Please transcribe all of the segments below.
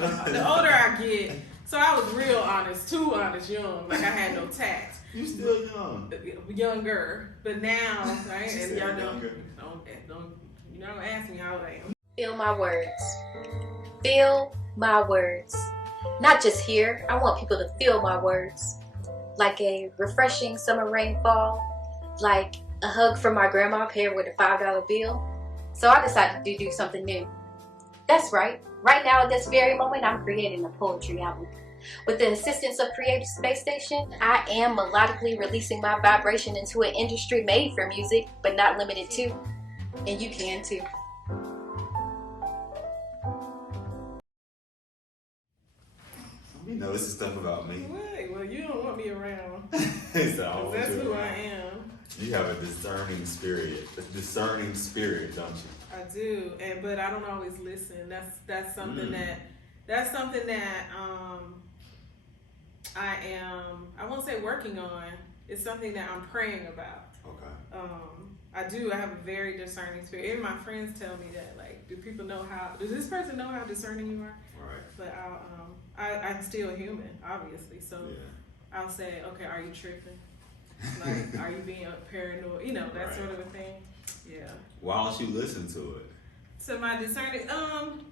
honest, y'all. The older I get, so I was real honest, too honest, young. Like I had no tact. You still young. Younger, but now, right? She And said y'all younger. don't ask me how old I am. Feel my words. Feel my words. Not just here. I want people to feel my words. Like a refreshing summer rainfall. Like a hug from my grandma paired with a $5 bill. So I decided to do something new. That's right. Right now at this very moment, I'm creating a poetry album. With the assistance of Creative Space Station, I am melodically releasing my vibration into an industry made for music, but not limited to. And you can too. You know, this is stuff about me. Wait, well, you don't want me around. So That's who I am. You have a discerning spirit. A discerning spirit, don't you? I do, but I don't always listen. That's something that I won't say working on. It's something that I'm praying about. Okay. I have a very discerning spirit. Even my friends tell me that, like, does this person know how discerning you are? Right. But I'm still human, obviously. So Yeah. I'll say, okay, are you tripping? Like, are you being paranoid? You know, that Right. sort of a thing. Yeah. Why don't you listen to it? So my discerning,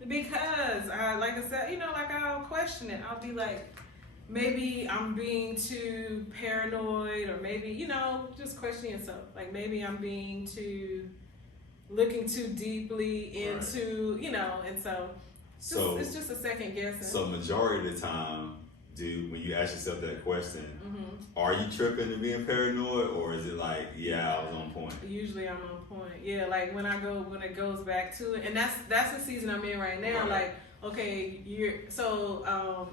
because like I said, like I'll question it. I'll be like, maybe I'm being too paranoid, or maybe, just questioning yourself. Like maybe I'm looking too deeply into, and so it's just a second guessing. So majority of the time, when you ask yourself that question, are you tripping and being paranoid, or is it like, yeah, I was on point? Usually I'm on point. Yeah, like when it goes back to it, and that's the season I'm in right now. Right. Like, okay,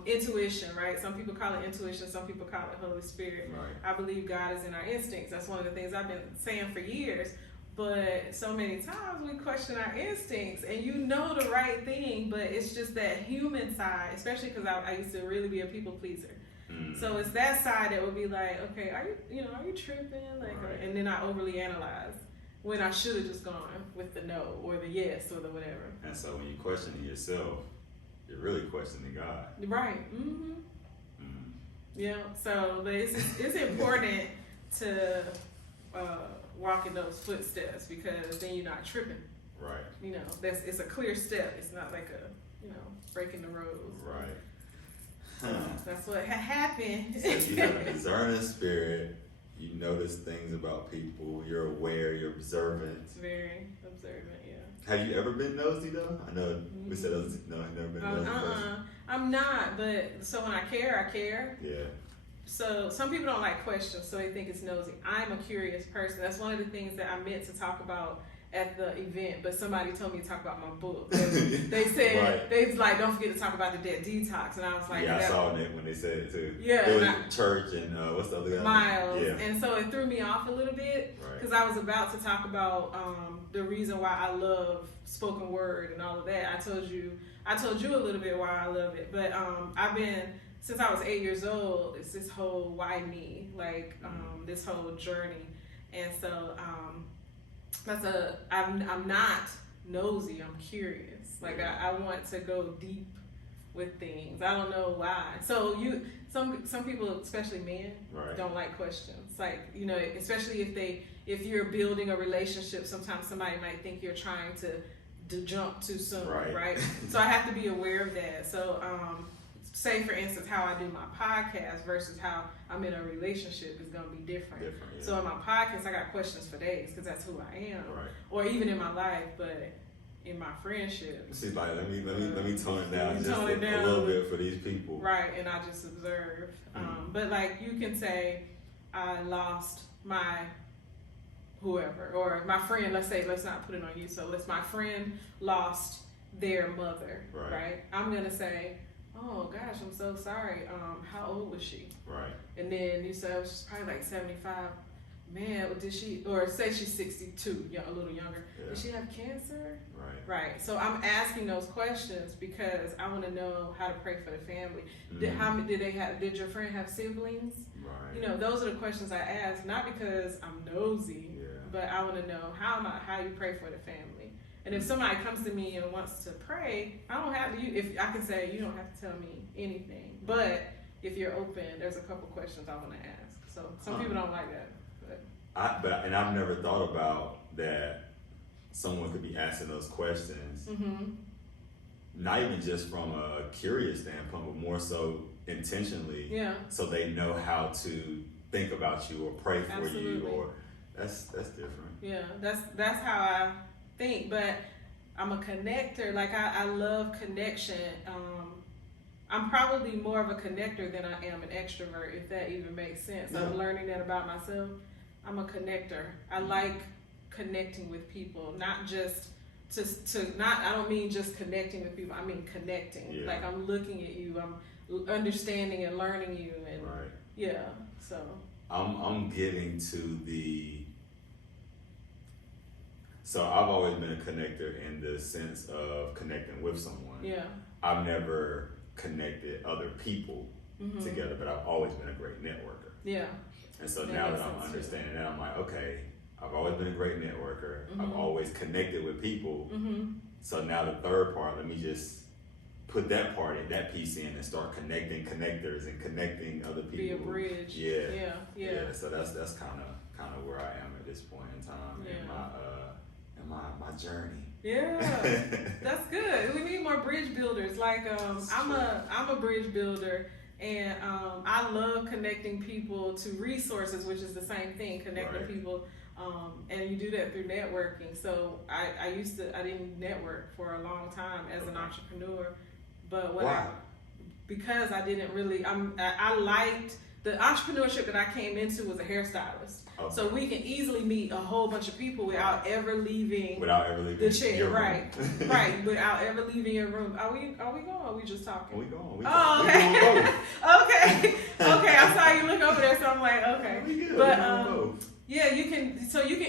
intuition, right? Some people call it intuition, some people call it Holy Spirit. Right. I believe God is in our instincts. That's one of the things I've been saying for years. But so many times we question our instincts, and you know the right thing, but it's just that human side, especially because I used to really be a people pleaser. So it's that side that would be like, okay, are you tripping? Like, Right. And then I overly analyze when I should have just gone with the no or the yes or the whatever. And so when you're questioning yourself, you're really questioning God. Right. Yeah. So, but it's important to walk in those footsteps, because then you're not tripping. Right. It's a clear step. It's not like breaking the rules. Right. That's what happened. So you have a discerning spirit. You notice things about people. You're aware. You're observant. Very observant. Yeah. Have you ever been nosy though? I know we said no. I've never been nosy. I'm not. But so when I care, I care. Yeah. So some people don't like questions, so they think it's nosy. I'm a curious person. That's one of the things that I meant to talk about at the event, but somebody told me to talk about my book. They said, Right. they was like, don't forget to talk about the dead detox. And I was like, Yeah, I saw it when they said it too. Yeah. It was church and what's the other guy? Miles. Yeah. And so it threw me off a little bit, because I was about to talk about the reason why I love spoken word and all of that. I told you a little bit why I love it, but I've been, since I was 8 years old, it's this whole why me, like this whole journey. And so I'm not nosy, I'm curious. Like I want to go deep with things. I don't know why. So some people, especially men, don't like questions. Like, especially if you're building a relationship, sometimes somebody might think you're trying to jump too soon, right? So I have to be aware of that. So say for instance how I do my podcast versus how I'm in a relationship is going to be different. Yeah. So in my podcast I got questions for days, because that's who I am. Or even in my life, but in my friendship. See, like let me tone it down just a little bit for these people. Right, and I just observe. But like you can say I lost my whoever, or my friend, let's not put it on you. So my friend lost their mother, right? I'm going to say, oh gosh, I'm so sorry. How old was she? Right. And then you say she's probably like 75. Man, did she? Or say she's 62, a little younger. Yeah. Did she have cancer? Right. So I'm asking those questions because I want to know how to pray for the family. Did your friend have siblings? Right. Those are the questions I ask, not because I'm nosy, but I want to know how you pray for the family. And if somebody comes to me and wants to pray, I don't have to. If I can say, you don't have to tell me anything. But if you're open, there's a couple questions I want to ask. So some people don't like that. But I've never thought about that. Someone could be asking those questions, not even just from a curious standpoint, but more so intentionally. Yeah. So they know how to think about you or pray for Absolutely. you, or that's different. Yeah, that's how I think. But I'm a connector. Like I love connection. I'm probably more of a connector than I am an extrovert, if that even makes sense. No. I'm learning that about myself. I'm a connector. I like connecting with people, not just I don't mean just connecting with people. I mean connecting. Yeah. Like I'm looking at you. I'm understanding and learning you. And Right. yeah. So I'm getting to so I've always been a connector in the sense of connecting with someone. yeah. I've never connected other people together, but I've always been a great networker. Yeah. And so That now makes that I'm sense, understanding that, I'm like, okay, I've always been a great networker. I've always connected with people. So now the third part, let me just put that piece in and start connecting connectors and connecting other people. Be a bridge. Yeah. Yeah. So that's kind of where I am at this point in time in my journey. Yeah, that's good. We need more bridge builders. Like I'm a bridge builder, and I love connecting people to resources, which is the same thing, connecting people. And you do that through networking. So I didn't network for a long time as an entrepreneur, but because I didn't really, I liked the entrepreneurship that I came into was a hairstylist. Okay. So we can easily meet a whole bunch of people without ever leaving the chair, right? Right, without ever leaving your room. Are we going? Or are we just talking? We going. We doing both. Okay. I saw you look over there, so I'm like, okay. We good. But yeah, you can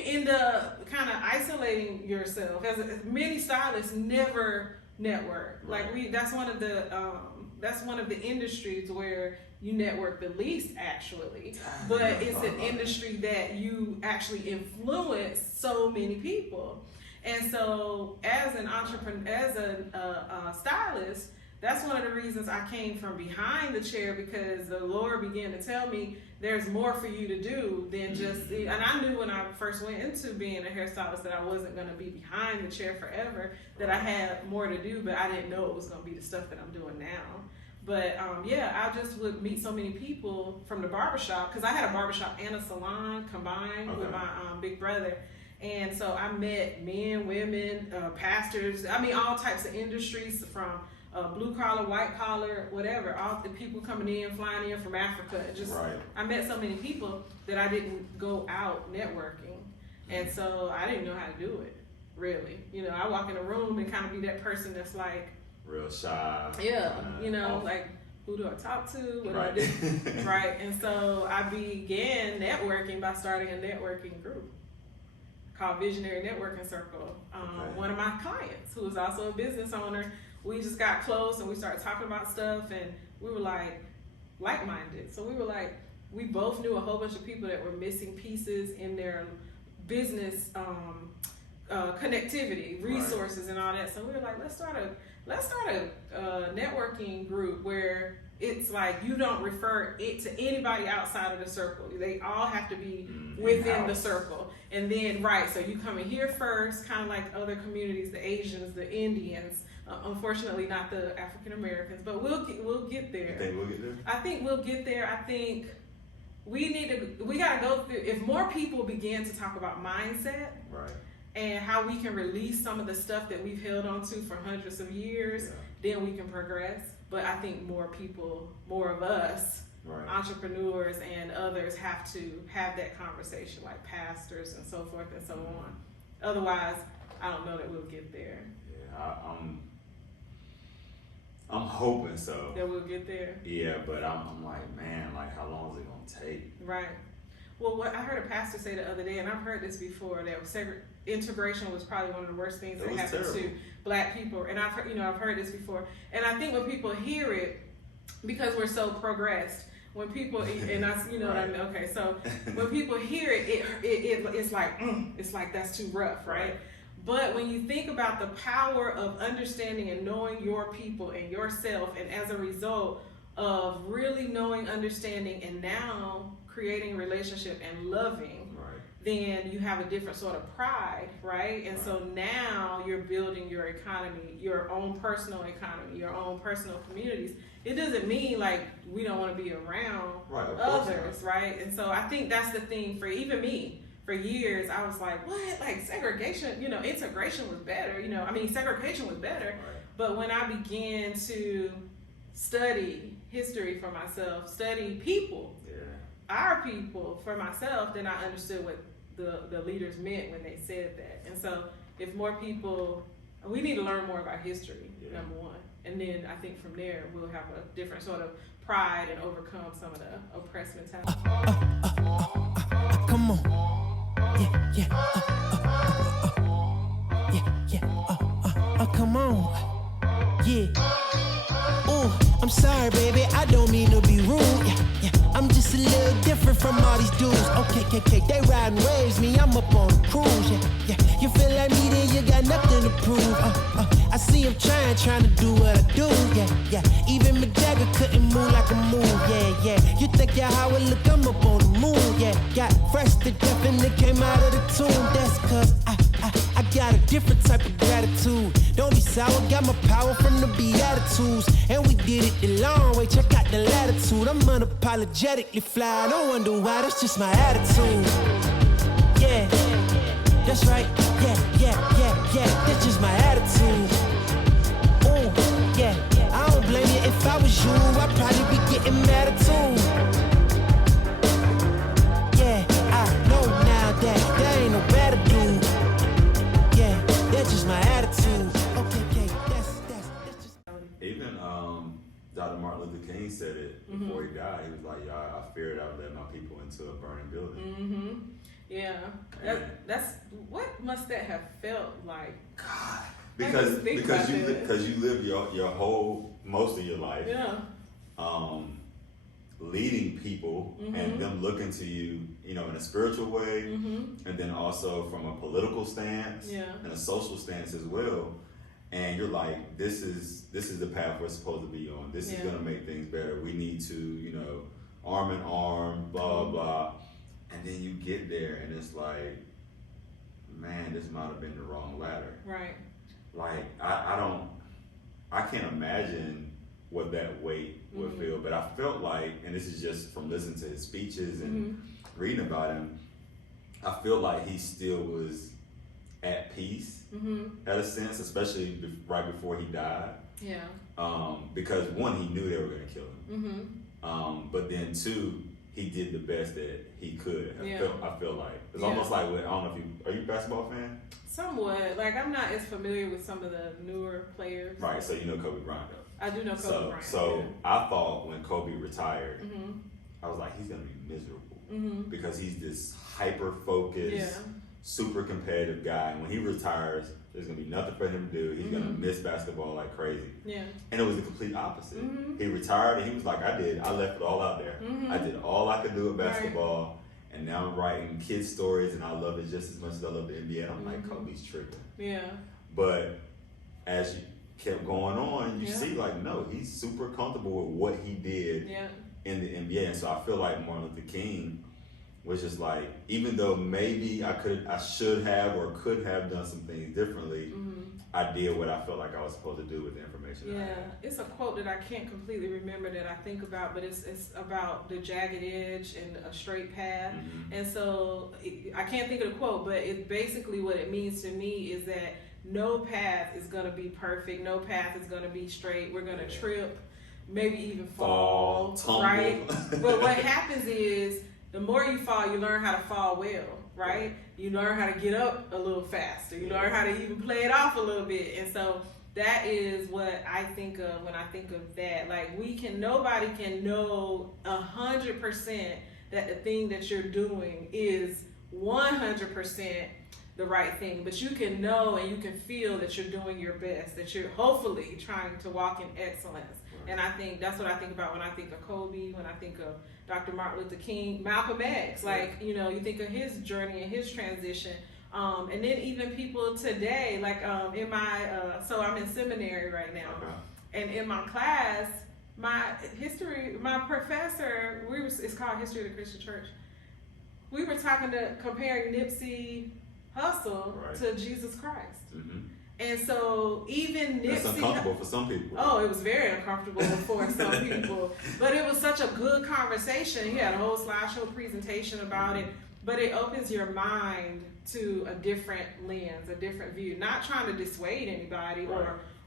end up kind of isolating yourself. As many stylists never network. Right. Like that's one of the industries where you network the least, actually, but it's an industry that you actually influence so many people. And so as an entrepreneur, as a stylist, that's one of the reasons I came from behind the chair, because the Lord began to tell me there's more for you to do than just, and I knew when I first went into being a hairstylist that I wasn't going to be behind the chair forever, that I had more to do, but I didn't know it was going to be the stuff that I'm doing now. But I just would meet so many people from the barbershop, because I had a barbershop and a salon combined with my big brother. And so I met men, women, pastors, all types of industries, from blue collar, white collar, whatever, all the people coming in, flying in from Africa. I met so many people that I didn't go out networking. And so I didn't know how to do it, really. I walk in a room and kind of be that person that's like, real shy. Yeah, like, who do I talk to? What do I do? Right. And so I began networking by starting a networking group called Visionary Networking Circle. One of my clients, who is also a business owner, we just got close and we started talking about stuff, and we were like-minded. So we were like, we both knew a whole bunch of people that were missing pieces in their business connectivity, resources, and all that. So we were like, let's start a networking group where it's like you don't refer it to anybody outside of the circle. They all have to be within the circle. And then, so you come in here first, kind of like other communities, the Asians, the Indians, unfortunately not the African Americans, but we'll get there. You think we'll get there? I think we'll get there. I think we gotta go through, if more people begin to talk about mindset, right, and how we can release some of the stuff that we've held on to for hundreds of years, then we can progress. But I think more of us, entrepreneurs and others, have to have that conversation, like pastors and so forth and so on. Otherwise, I don't know that we'll get there. Yeah, I'm hoping so. That we'll get there? Yeah, but I'm like, man, like, how long is it going to take? Right. Well, what I heard a pastor say the other day, and I've heard this before, that integration was probably one of the worst things that happened to Black people. And I've heard this before. And I think when people hear it, because we're so progressed, when people, and I, what I mean? Okay, so when people hear it, it's like that's too rough, right? But when you think about the power of understanding and knowing your people and yourself, and as a result of really knowing, understanding, and now creating relationship and loving, then you have a different sort of pride, right? And so now you're building your economy, your own personal economy, your own personal communities. It doesn't mean like we don't want to be around others, right? And so I think that's the thing for even me. For years, I was like, what? Like segregation, integration was better. Segregation was better. But when I began to study history for myself, study people, our people for myself, then I understood what the leaders meant when they said that. And so if more people, we need to learn more about history, number one. And then I think from there, we'll have a different sort of pride and overcome some of the oppressed mentality. Come on. Come on. Oh, I'm sorry, baby, I don't mean to be rude. I'm just a little different from all these dudes. Okay, they riding waves, me, I'm up on a cruise. You feel like me, then you got nothing to prove. I see him trying to do what I do. Even McDowell couldn't move like a move. You think how it look, I'm up on the moon. Got fresh to death and it came out of the tomb. That's cause I got a different type of gratitude. Don't be sour, got my power from the Beatitudes. And we did it the long way, check out the latitude. I'm unapologetically fly, don't wonder why, that's just my attitude. Yeah, that's right, yeah, that's just my attitude. Ooh, yeah, I don't blame you, if I was you, I'd probably be getting mad too. Yeah, I know now that there ain't no better dude. Yeah, that's just my attitude. Okay, that's just... Even Dr. Martin Luther King said it before he died. He was like, I feared I would let my people into a burning building. Yeah, that's what must that have felt like? God, because you live your whole most of your life, leading people and them looking to you, in a spiritual way, and then also from a political stance and a social stance as well. And you're like, this is the path we're supposed to be on. This is gonna make things better. We need to, arm in arm, blah blah. And then you get there and it's like, man, this might have been the wrong ladder. Right. Like I can't imagine what that weight would feel. But I felt like, and this is just from listening to his speeches and reading about him, I feel like he still was at peace at a sense, especially right before he died. Yeah. Because one, he knew they were going to kill him. But then two, he did the best that he could. I feel like it's almost like, I don't know if are you a basketball fan? Somewhat. Like, I'm not as familiar with some of the newer players. Right. So you know Kobe Bryant though. I do know Kobe Bryant. So I thought when Kobe retired, I was like, he's gonna be miserable because he's this hyper focused, super competitive guy. And when he retires, there's gonna be nothing for him to do. He's gonna miss basketball like crazy. Yeah. And it was the complete opposite. He retired and he was like, I left it all out there. I did all I could do with basketball. Right. And now I'm writing kids stories and I love it just as much as I love the NBA. And I'm like, Kobe's tripping. Yeah. But as you kept going on, you see like, no, he's super comfortable with what he did in the NBA. And so I feel like Martin Luther King was just like, even though maybe I should have or could have done some things differently, I did what I felt like I was supposed to do with the information. Yeah, it's a quote that I can't completely remember that I think about, but it's about the jagged edge and a straight path. And so I can't think of the quote, but it's basically what it means to me is that no path is going to be perfect. No path is going to be straight. We're going to trip, maybe even fall, right? But what happens is, the more you fall, you learn how to fall well, right? You learn how to get up a little faster. You learn how to even play it off a little bit. And so that is what I think of when I think of that. Like, nobody can know 100% that the thing that you're doing is 100% the right thing, but you can know and you can feel that you're doing your best, that you're hopefully trying to walk in excellence. And I think that's what I think about when I think of Kobe, when I think of Dr. Martin Luther King, Malcolm X. Like, you think of his journey and his transition And then even people today, like in my, so I'm in seminary right now, and in my class, my professor, it's called History of the Christian Church. We were comparing Nipsey Hussle to Jesus Christ. And so even Nipsey... That's uncomfortable for some people. Oh, it was very uncomfortable for some people. But it was such a good conversation. He had a whole slideshow presentation about it. But it opens your mind to a different lens, a different view. Not trying to dissuade anybody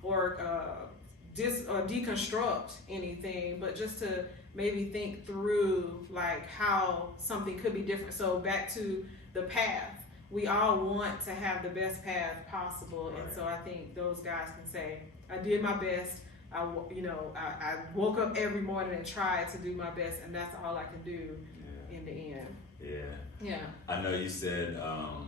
or deconstruct anything, but just to maybe think through like how something could be different. So back to the path. We all want to have the best path possible, and so I think those guys can say, I did my best. I woke up every morning and tried to do my best, and that's all I can do in the end. Yeah. I know you said the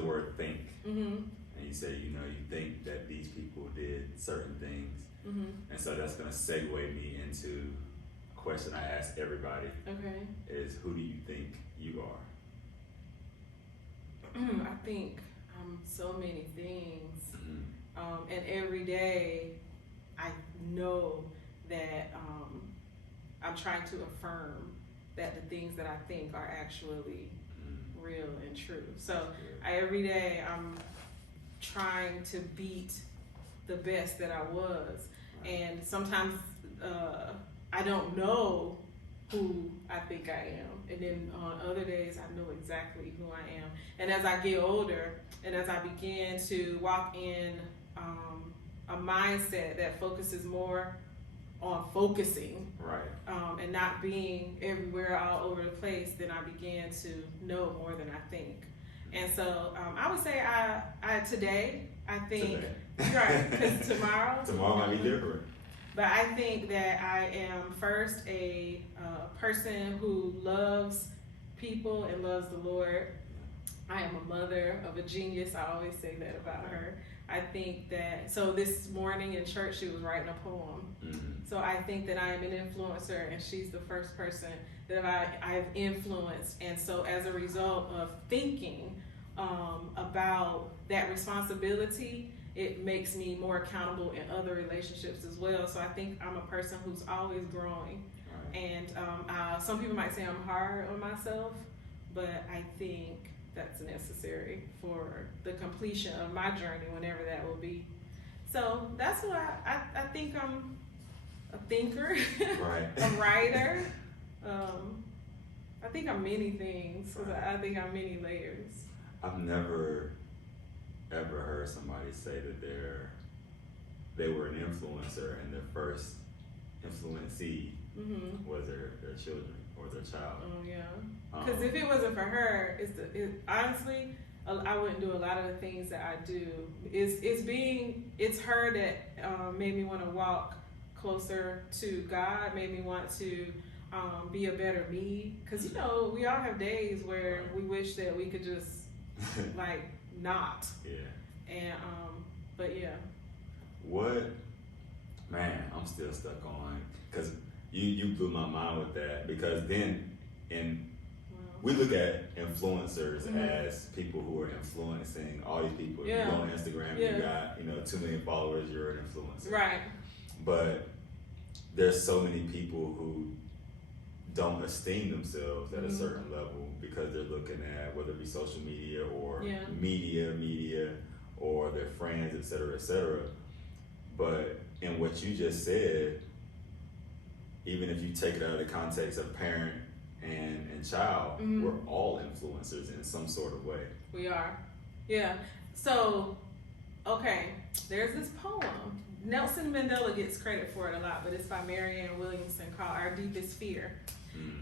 word think, and you said you think that these people did certain things, and so that's gonna segue me into a question I ask everybody. Okay. Is who do you think you are? I think I'm so many things, and every day I know that I'm trying to affirm that the things that I think are actually real and true. So every day I'm trying to beat the best that I was, and sometimes I don't know who I think I am. And then on other days, I know exactly who I am. And as I get older, and as I begin to walk in a mindset that focuses more on focusing, and not being everywhere all over the place, then I began to know more than I think. And so I would say I think, right, because tomorrow might be different. But I think that I am first a person who loves people and loves the Lord. I am a mother of a genius. I always say that about her. I think that, so this morning in church, she was writing a poem. So I think that I am an influencer, and she's the first person that I've influenced. And so as a result of thinking about that responsibility, it makes me more accountable in other relationships as well. So I think I'm a person who's always growing. And some people might say I'm hard on myself, but I think that's necessary for the completion of my journey, whenever that will be. So that's what I think. I'm a thinker, a writer. I think I'm many things. I think I'm many layers. I've never ever heard somebody say that they were an influencer and their first influencee was their children or their child. Oh yeah, because if it wasn't for her, honestly, I wouldn't do a lot of the things that I do. It's her that made me want to walk closer to God, made me want to be a better me. Because we all have days where we wish that we could just not. Yeah. And but yeah. I'm still stuck on, because you blew my mind with that, because then we look at influencers as people who are influencing all these people. If you go on Instagram, you got 2 million followers, you're an influencer. Right. But there's so many people who don't esteem themselves at a certain level because they're looking at whether it be social media or media or their friends, et cetera, But in what you just said, even if you take it out of the context of parent and child, we're all influencers in some sort of way. We are. Yeah. So, okay, there's this poem. Nelson Mandela gets credit for it a lot, but it's by Marianne Williamson, called Our Deepest Fear.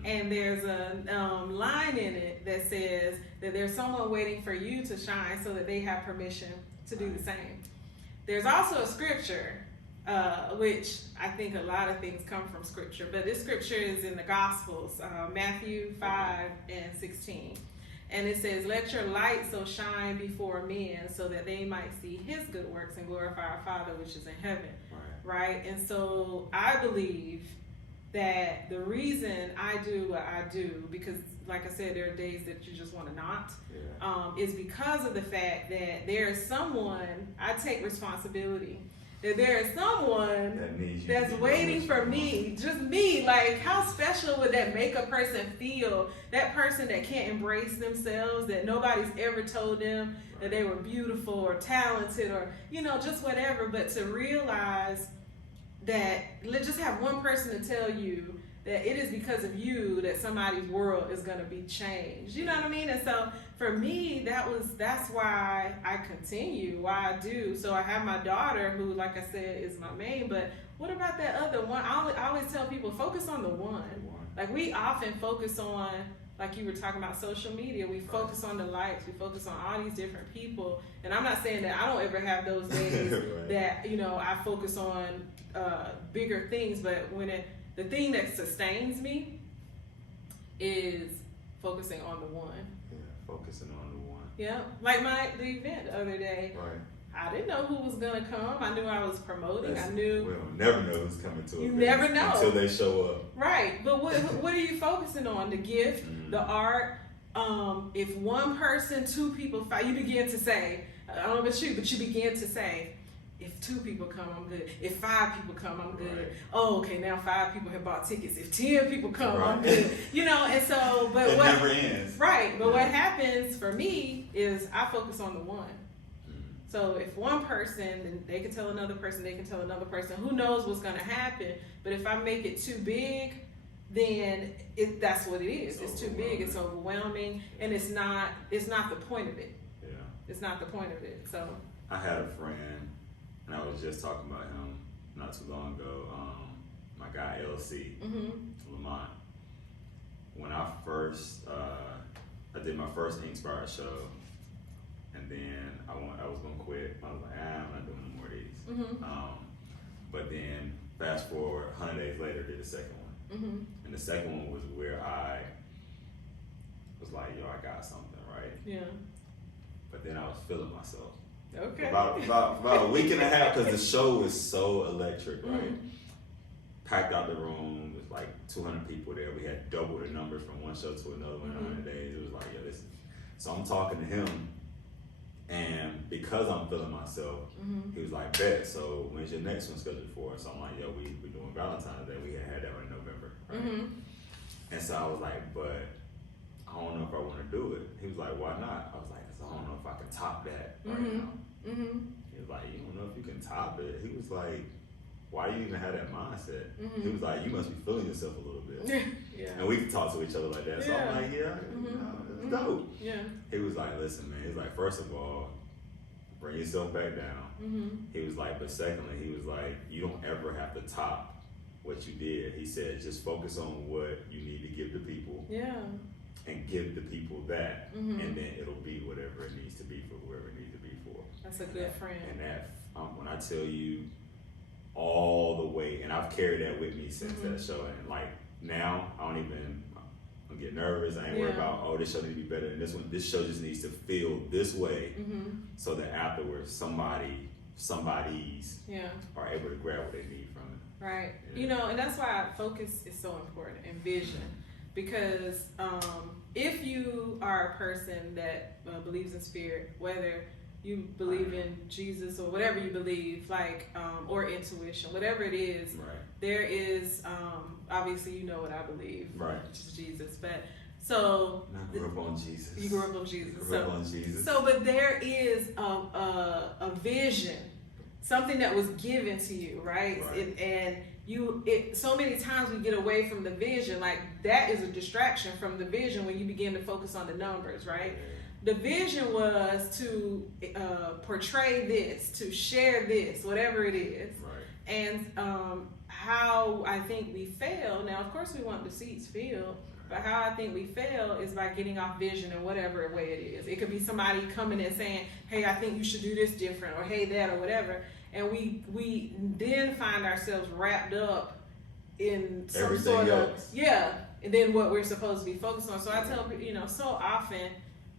And there's a line in it that says that there's someone waiting for you to shine so that they have permission to do the same. There's also a scripture, which I think a lot of things come from scripture, but this scripture is in the Gospels, Matthew 5:16. And it says, let your light so shine before men so that they might see his good works and glorify our Father which is in heaven. Right? And so I believe that the reason I do what I do, because like I said, there are days that you just want to not, is because of the fact that there is someone, I take responsibility, that there is someone that's waiting for me, just me. Like, how special would that make a person feel? That person that can't embrace themselves, that nobody's ever told them that they were beautiful or talented or, you know, just whatever, but to realize that, let's just have one person to tell you that it is because of you that somebody's world is going to be changed. You know what I mean? And so for me, that's why I continue, why I do. So I have my daughter who, like I said, is my main, but what about that other one? I always tell people, focus on the one. Like, we often focus on, like you were talking about social media, we focus on the likes, we focus on all these different people. And I'm not saying that I don't ever have those days that, you know, I focus on bigger things, but the thing that sustains me is focusing on the one. Yeah, focusing on the one. Yeah, like the event the other day. Right. I didn't know who was gonna come. I knew I was promoting. We'll never know who's coming to it. You never know until they show up. Right, but what are you focusing on? The gift, the art. If one person, two people, five, you begin to say, I don't know about you, but you begin to say, if 2 people come, I'm good. If 5 people come, I'm good. Right. Oh, okay, now 5 people have bought tickets. If 10 people come, I'm good. You know, and so, but it never ends. Right, but what happens for me is I focus on the one. So if one person, then they can tell another person, they can tell another person, who knows what's going to happen. But if I make it too big, then that's what it is. It's too big, it's overwhelming, and it's not the point of it. Yeah. It's not the point of it. So I had a friend, and I was just talking about him not too long ago, my guy LC, Lamont. When I first, I did my first Inspired show, and then I was gonna quit. I was like, I'm not doing no more of these. But then fast forward, 100 days later, did the second one. And the second one was where I was like, yo, I got something, right? Yeah. But then I was feeling myself. Okay. About a week and a half, because the show was so electric, right? Packed out the room, it was like 200 people there. We had double the numbers from one show to another one in 100 days. It was like, yo, this. So I'm talking to him, and because I'm feeling myself, he was like, bet, so when's your next one scheduled for? So I'm like, yo, we're doing Valentine's Day. We had that one in November, right? And so I was like, but I don't know if I want to do it. He was like, why not? I was like, I don't know if I can top that right now. He was like, you don't know if you can top it. He was like, why do you even have that mindset? He was like, you must be feeling yourself a little bit. And we could talk to each other like that. So I'm like, it's dope. He was like, listen, man. He's like, first of all, bring yourself back down. He was like, but secondly, he was like, you don't ever have to top what you did. He said, just focus on what you need to give to people. And give the people that, and then it'll be whatever it needs to be for whoever it needs to be for. That's a good friend. And that, when I tell you all the way, and I've carried that with me since that show, and like now I don't get nervous. I ain't worried about, oh, this show needs to be better than this one. This show just needs to feel this way, so that afterwards somebody's are able to grab what they need from it. Right. You know, and that's why focus is so important, and vision. Because if you are a person that believes in spirit, whether you believe in Jesus or whatever you believe, like, or intuition, whatever it is, there is, obviously you know what I believe, which is Jesus. But so I grew up on Jesus. You grew up on Jesus. Grew up on Jesus. So, but there is a vision, something that was given to you, right? So many times we get away from the vision, like that is a distraction from the vision when you begin to focus on the numbers, right? The vision was to portray this, to share this, whatever it is. And how I think we fail, now of course we want the seeds filled, but how I think we fail is by getting off vision in whatever way it is. It could be somebody coming and saying, hey, I think you should do this different, or hey, that, or whatever. And we then find ourselves wrapped up in some everything sort of else. And then what we're supposed to be focused on. So I tell people, so often,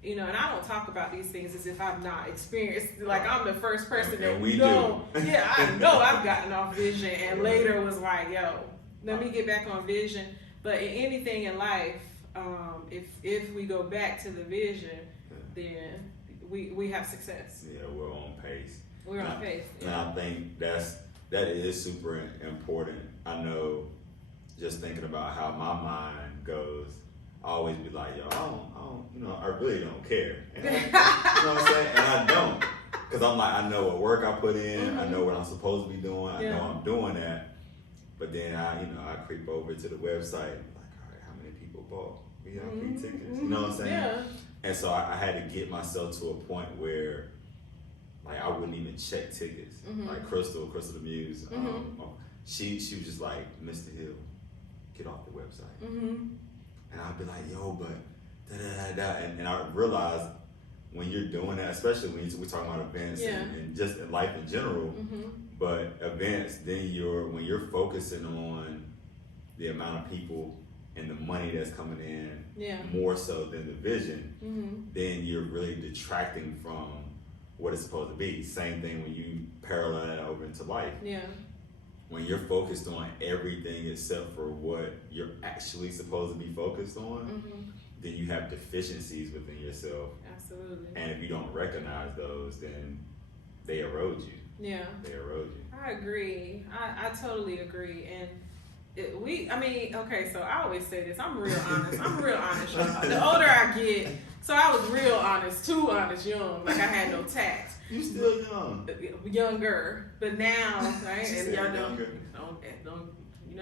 and I don't talk about these things as if I've not experienced, like I'm the first person that we know. I know I've gotten off vision, and later was like, yo, let me get back on vision. But in anything in life, if we go back to the vision, then we have success. Yeah, we're on pace. We're on pace. And I think that is super important. I know, just thinking about how my mind goes, I always be like, yo, I don't, I really don't care. And you know what I'm saying? And I don't. Because I'm like, I know what work I put in, I know what I'm supposed to be doing, I know I'm doing that. But then I creep over to the website and be like, all right, how many people bought VIP tickets? You know what I'm saying? Yeah. And so I had to get myself to a point where, like, I wouldn't even check tickets. Like Crystal the Muse, she was just like, Mr. Hill, get off the website. And I'd be like, yo, but da-da-da-da. And I realized when you're doing that, especially when we're talking about events and just in life in general, but events, then when you're focusing on the amount of people and the money that's coming in more so than the vision, then you're really detracting from what it's supposed to be. Same thing when you parallel that over into life. Yeah. When you're focused on everything except for what you're actually supposed to be focused on, then you have deficiencies within yourself. Absolutely. And if you don't recognize those, then they erode you. Yeah. They erode you. I agree. I totally agree. And so I always say this, I'm real honest. Y'all. The older I get, so I was real honest, too honest, young, like I had no tact. You still young. Younger, but now, right? And y'all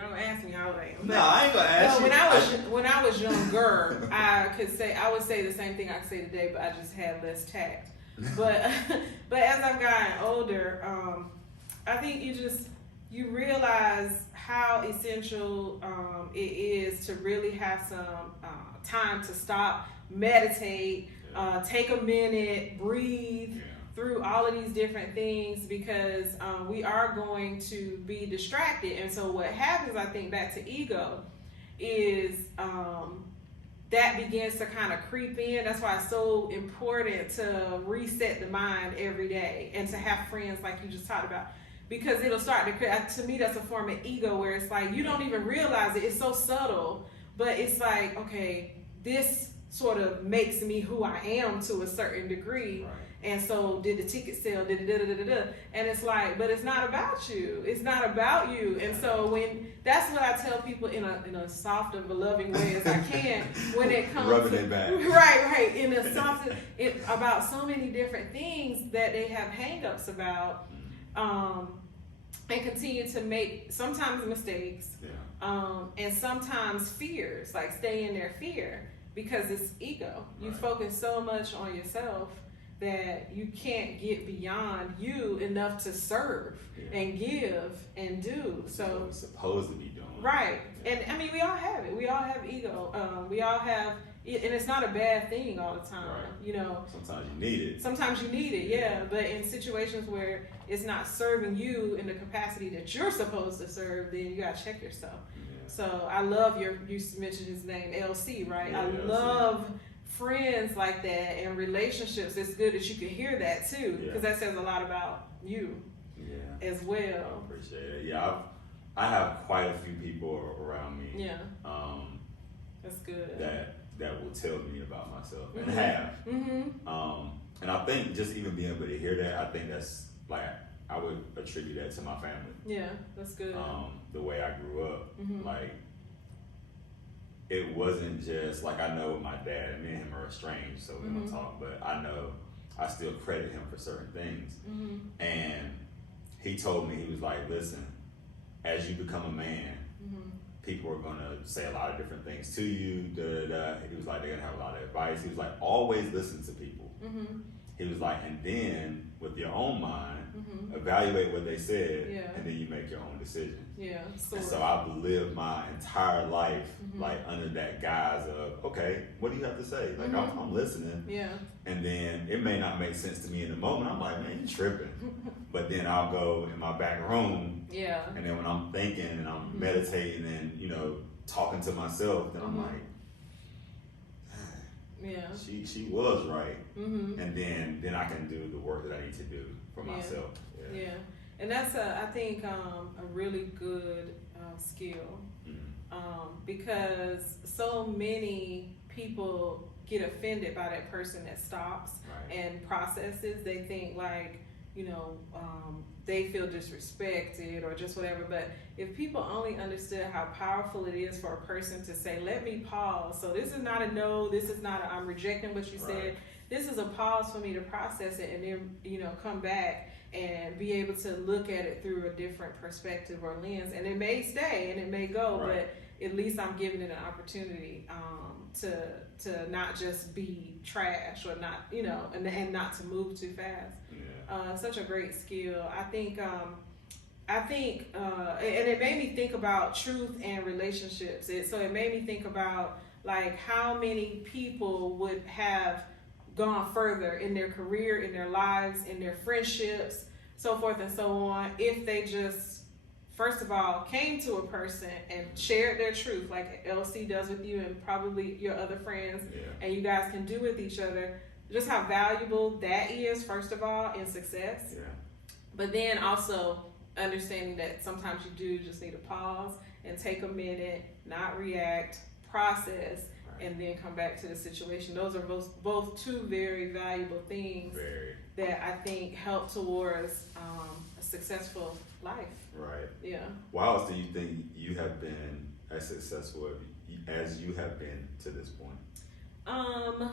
don't ask me how old I am. No, I ain't gonna ask you. When I was younger, I would say the same thing I could say today, but I just had less tact. But as I've gotten older, I think you realize how essential it is to really have some time to stop, meditate, take a minute, breathe through all of these different things, because we are going to be distracted. And so what happens, I think, back to ego, is that begins to kind of creep in. That's why it's so important to reset the mind every day and to have friends like you just talked about. Because it'll start to me, that's a form of ego where it's like, you don't even realize it. It's so subtle, but it's like, okay, this sort of makes me who I am to a certain degree. Right. And so did the ticket sell, and it's like, but it's not about you. It's not about you. And so that's what I tell people in a soft and loving way as I can when it comes rubbing it back. Right, in a soft, about so many different things that they have hang-ups about, and continue to make sometimes mistakes, and sometimes fears, like stay in their fear, because it's ego. You focus so much on yourself that you can't get beyond you enough to serve and give and do. So it's supposed to be doing. Right. And I mean, we all have it. We all have ego. We all have, and it's not a bad thing all the time. Right. Sometimes you need it. Sometimes you need it, yeah. But in situations where it's not serving you in the capacity that you're supposed to serve, then you gotta check yourself. Yeah. So I love you mentioned his name, LC, right? Yeah, I love friends like that, and relationships. It's good that you can hear that too, because that says a lot about you as well. I appreciate it. Yeah, I have quite a few people around me. Yeah. That's good. That will tell me about myself and have. And I think just even being able to hear that, I think that's like, I would attribute that to my family. Yeah, that's good. The way I grew up, like, it wasn't just like, I know my dad and me and him are estranged, so we don't talk, but I know I still credit him for certain things. And he told me, he was like, listen, as you become a man, people are gonna say a lot of different things to you, He was like, they're gonna have a lot of advice. He was like, always listen to people. He was like, and then with your own mind, evaluate what they said, and then you make your own decision. Yeah. And so I've lived my entire life like under that guise of, okay, what do you have to say? Like I'm listening. Yeah. And then it may not make sense to me in the moment. I'm like, man, you tripping. But then I'll go in my back room. Yeah. And then when I'm thinking and I'm meditating and talking to myself, then I'm like, yeah, she was right, and then I can do the work that I need to do for myself. Yeah, and that's I think a really good skill. Because so many people get offended by that person that stops and processes. They think like, they feel disrespected or just whatever. But if people only understood how powerful it is for a person to say, let me pause. So this is not a no, this is not a I'm rejecting what you said. This is a pause for me to process it and then, come back and be able to look at it through a different perspective or lens. And it may stay and it may go, but at least I'm giving it an opportunity to not just be trash or not, and not to move too fast. Such a great skill. I think, and it made me think about truth and relationships. So it made me think about like how many people would have gone further in their career, in their lives, in their friendships, so forth and so on, if they just, first of all, came to a person and shared their truth, like LC does with you and probably your other friends, and you guys can do with each other. Just how valuable that is, first of all, in success. But then also understanding that sometimes you do just need to pause and take a minute, not react, process, and then come back to the situation. Those are both two very valuable things that I think help towards a successful life. Why else do you think you have been as successful as you have been to this point? I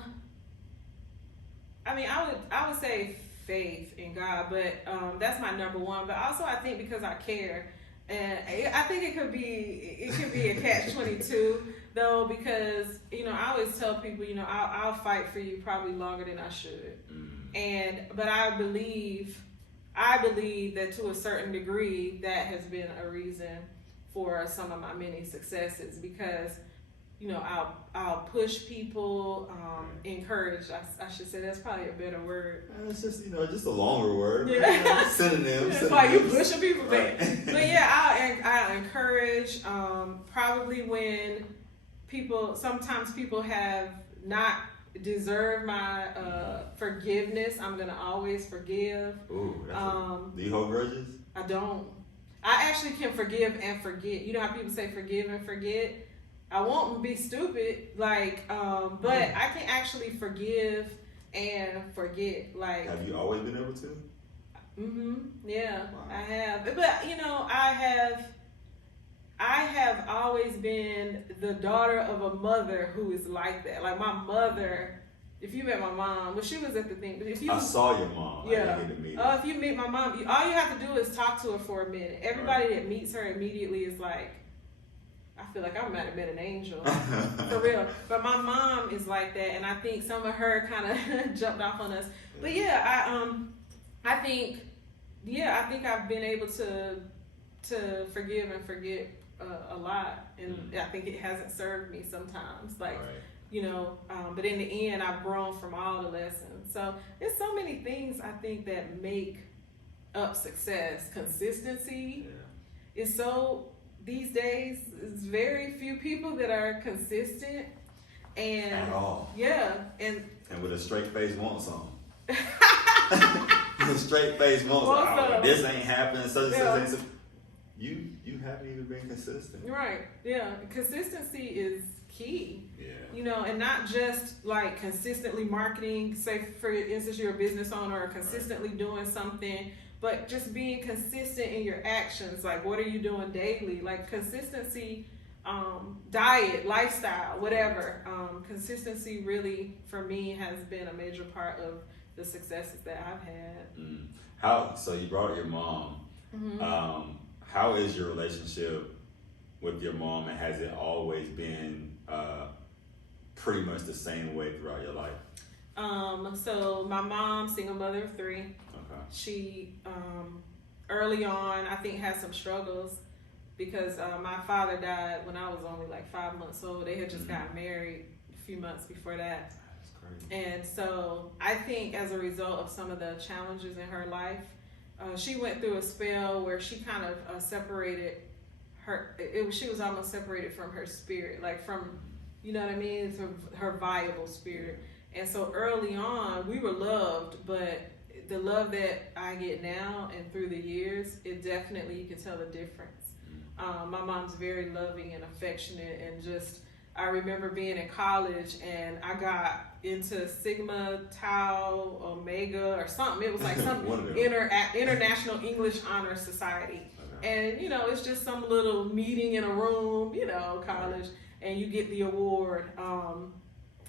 mean, I would say faith in God, but that's my number one. But also, I think because I care, and I think it could be a catch-22 though, because I always tell people, I'll fight for you probably longer than I should, but I believe that to a certain degree that has been a reason for some of my many successes, because I'll push people, encourage. I should say that's probably a better word. It's just just a longer word. Synonyms. That's why you pushing people back. But I'll encourage. Probably when sometimes people have not deserved my forgiveness, I'm gonna always forgive. Ooh, do you hold grudges? I don't. I actually can forgive and forget. You know how people say forgive and forget? I won't be stupid, but I can actually forgive and forget. Like, have you always been able to? Yeah, wow. I have. But I have always been the daughter of a mother who is like that. Like my mother, if you met my mom, she was at the thing. But I saw your mom. Yeah. I didn't get to meet her. If you meet my mom, all you have to do is talk to her for a minute. Everybody that meets her immediately is like, I feel like I might have been an angel, for real. But my mom is like that, and I think some of her kind of jumped off on us. But I think I've been able to forgive and forget a lot, and I think it hasn't served me sometimes. But in the end, I've grown from all the lessons. So there's so many things I think that make up success. Consistency is so. These days, it's very few people that are consistent and at all. And with a straight face want some. A straight face wants this ain't happening. Such and such. You haven't even been consistent. Right. Yeah. Consistency is key. And not just like consistently marketing. Say for instance, you're a business owner, or consistently doing something. But just being consistent in your actions, like what are you doing daily? Like consistency, diet, lifestyle, whatever. Consistency really, for me, has been a major part of the successes that I've had. So you brought your mom. How is your relationship with your mom, and has it always been pretty much the same way throughout your life? So my mom, single mother of 3. She early on, I think, had some struggles because my father died when I was only like 5 months old. They had just gotten married a few months before that. That's crazy. And so I think as a result of some of the challenges in her life, she went through a spell where she kind of separated her. She was almost separated from her spirit, like from, you know what I mean, from her viable spirit. And so early on, we were loved, but the love that I get now and through the years, it definitely, you can tell the difference. My mom's very loving and affectionate, and just, I remember being in college and I got into Sigma, Tau, Omega or something. It was like some International English Honor Society. Okay. And, you know, it's just some little meeting in a room, you know, college, and you get the award.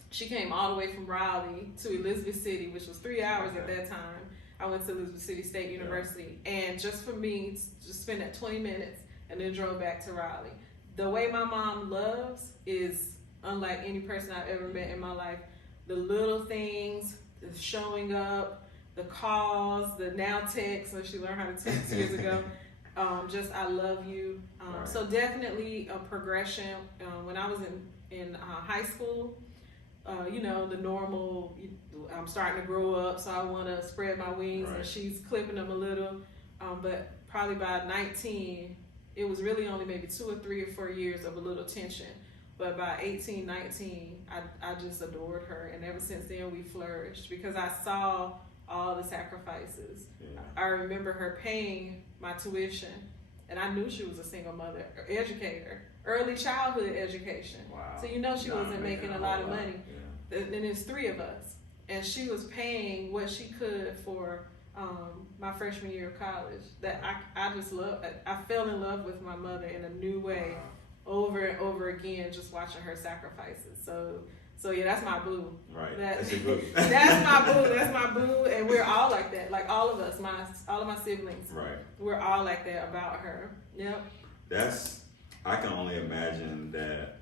She came all the way from Raleigh to Elizabeth City, which was 3 hours at that time. I went to Elizabeth City State University. And just for me, just spend that 20 minutes and then drove back to Raleigh. The way my mom loves is unlike any person I've ever met in my life. The little things, the showing up, the calls, the now text, so she learned how to text years ago. Just, I love you. So definitely a progression. When I was in high school, you know, the normal, I'm starting to grow up, so I want to spread my wings, and she's clipping them a little. But probably by 19, it was really only maybe 2 or 3 or 4 years of a little tension. But by 18, 19, I just adored her. And ever since then, we flourished because I saw all the sacrifices. Yeah. I remember her paying my tuition, and I knew she was a single mother, educator, early childhood education. Wow. So you know she wasn't making a lot of money. Yeah. And there's 3 of us. And she was paying what she could for my freshman year of college. That I just love. I fell in love with my mother in a new way. Wow. Over and over again, just watching her sacrifices. So yeah, that's my boo. Right. That's your boo. That's my boo. That's my boo. And we're all like that. Like all of us, all of my siblings. Right. We're all like that about her. Yep. I can only imagine that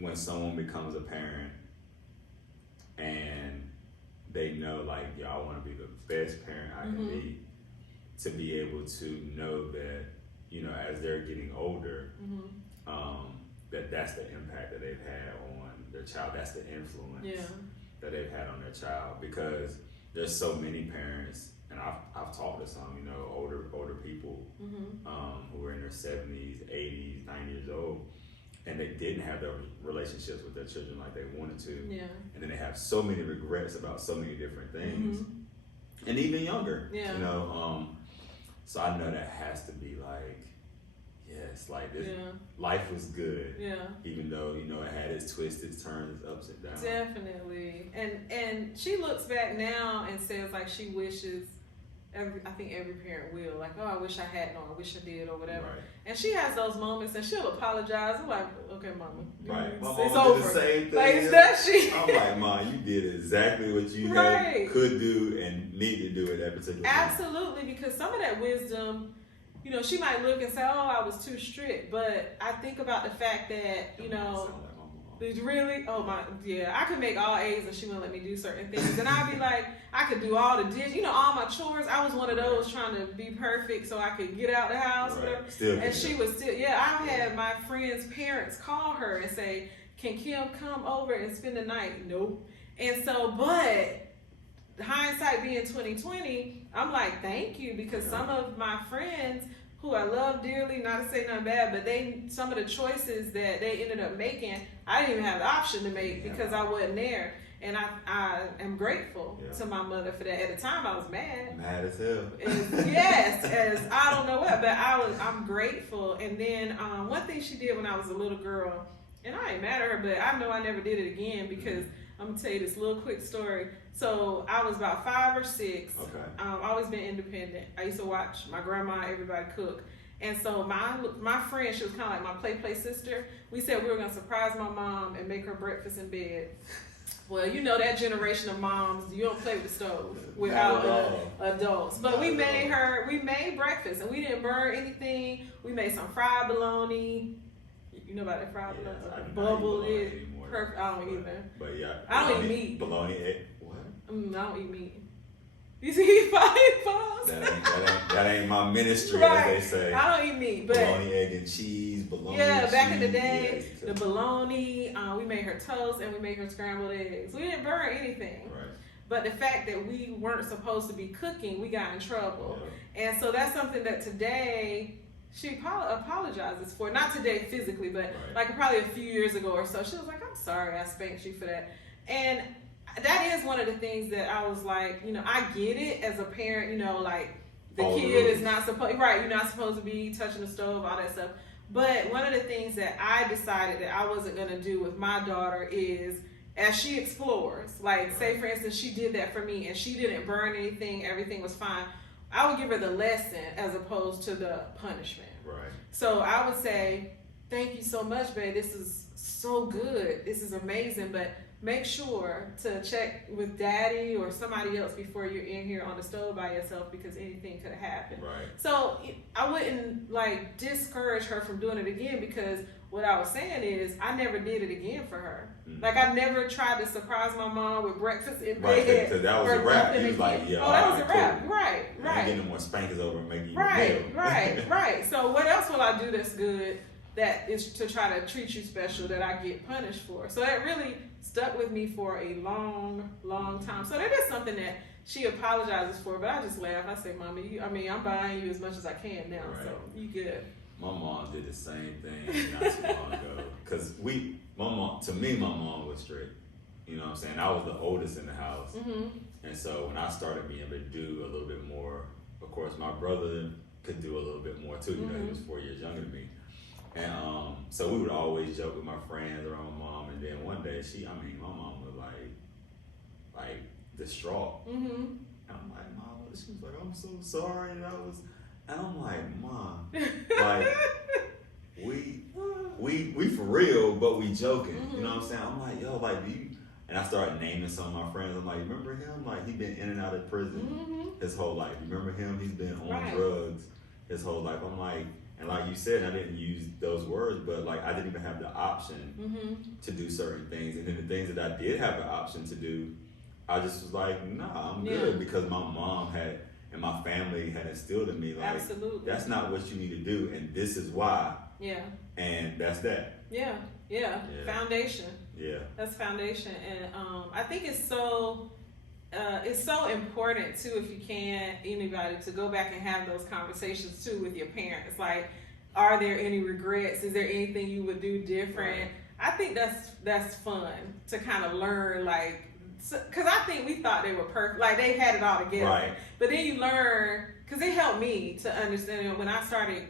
when someone becomes a parent and they know, like, yo, I want to be the best parent I can be, to be able to know that, you know, as they're getting older, that's the impact that they've had on their child. That's the influence that they've had on their child. Because there's so many parents, and I've talked to some, you know, older people who are in their 70s, 80s, 90 years old, and they didn't have their relationships with their children like they wanted to. Yeah. And then they have so many regrets about so many different things, and even younger. Yeah. You know, so I know that has to be like, yes, like this, life was good. Yeah. Even though, you know, it had its twists, its turns, ups and downs. Definitely. And she looks back now and says, like, she wishes, I think every parent will, like, oh, I wish I hadn't, or I wish I did, or whatever. Right. And she has those moments, and she'll apologize. I'm like, okay, mama. Right. My mama did the same thing. Like, does she? I'm like, Mom, you did exactly what you could do and need to do at that particular time. Absolutely, because some of that wisdom, you know, she might look and say, oh, I was too strict. But I think about the fact that, you know, really? Oh my, yeah, I could make all A's and she wouldn't let me do certain things. And I'd be like, I could do all the dishes, you know, all my chores. I was one of those trying to be perfect so I could get out the house, whatever. And she was still, I've had my friends' parents call her and say, can Kim come over and spend the night? Nope. And so, but hindsight being 2020, I'm like, thank you, because some of my friends who I love dearly, not to say nothing bad, but some of the choices that they ended up making, I didn't even have the option to make because I wasn't there. And I am grateful to my mother for that. At the time, I was mad. Mad as hell. As I don't know what, but I'm grateful. And then one thing she did when I was a little girl, and I ain't mad at her, but I know I never did it again because I'm gonna tell you this little quick story. So I was about 5 or 6. Okay. Always been independent. I used to watch my grandma, everybody cook. And so my friend, she was kind of like my play sister. We said we were gonna surprise my mom and make her breakfast in bed. Well, you know that generation of moms, you don't play with the stove without adults. But we made breakfast and we didn't burn anything. We made some fried bologna. You know about that fried bologna? Bubble it. Perfect. I don't either. But yeah. I don't eat meat. Bologna, egg. What? I don't eat meat. You see, he falls. That ain't my ministry, as they say. I don't eat meat, but bologna, egg, and cheese. Bologna. Yeah, back in the day, the bologna. We made her toast and we made her scrambled eggs. We didn't burn anything. Right. But the fact that we weren't supposed to be cooking, we got in trouble. Yeah. And so that's something that today she apologizes for. Not today physically, but like probably a few years ago or so. She was like, I'm sorry I spanked you for that. And that is one of the things that I was like, you know, I get it as a parent, you know, like the kid is not supposed, right, you're not supposed to be touching the stove, all that stuff. But one of the things that I decided that I wasn't going to do with my daughter is, as she explores, like say for instance, she did that for me and she didn't burn anything, everything was fine. I would give her the lesson as opposed to the punishment. Right. So I would say, thank you so much, babe. This is so good. This is amazing. But make sure to check with daddy or somebody else before you're in here on the stove by yourself, because anything could happen. Right. So I wouldn't like discourage her from doing it again, because what I was saying is I never did it again for her. Mm-hmm. Like I never tried to surprise my mom with breakfast in bed. Right, because that was a wrap. He was like, yeah, oh, that was a wrap. Cool. Right. I ain't getting no more spankings over and making you Right. So what else will I do that's good that is to try to treat you special that I get punished for? So that really stuck with me for a long, long time. So that is something that she apologizes for, but I just laugh. I say, Mommy, I'm buying you as much as I can now, right. So you good. My mom did the same thing not too long ago. Because my mom was strict. You know what I'm saying? I was the oldest in the house. Mm-hmm. And so when I started being able to do a little bit more, of course, my brother could do a little bit more too. You know, he was 4 years younger than me. And so we would always joke with my friends around my mom. And then one day, my mom was like distraught. Mm-hmm. And I'm like, Mom, she was like, I'm so sorry. And I'm like, Mom, like, we for real, but we joking. Mm-hmm. You know what I'm saying? I'm like, yo, like, do you? And I started naming some of my friends. I'm like, remember him? Like, he been in and out of prison his whole life. You remember him? He's been on drugs his whole life. I'm like, and like you said, I didn't use those words, but like I didn't even have the option to do certain things. And then the things that I did have the option to do, I just was like, nah, I'm good, because my mom had, and my family had instilled in me, like, absolutely, that's not what you need to do, and this is why. Yeah. And that's that. Yeah. Foundation. Yeah. That's foundation. And I think it's so important too, if you can, anybody, to go back and have those conversations too with your parents. Like, are there any regrets? Is there anything you would do different? Right. I think that's fun to kind of learn, like, because I think we thought they were perfect, like they had it all together. Right. But then you learn, because it helped me to understand when I started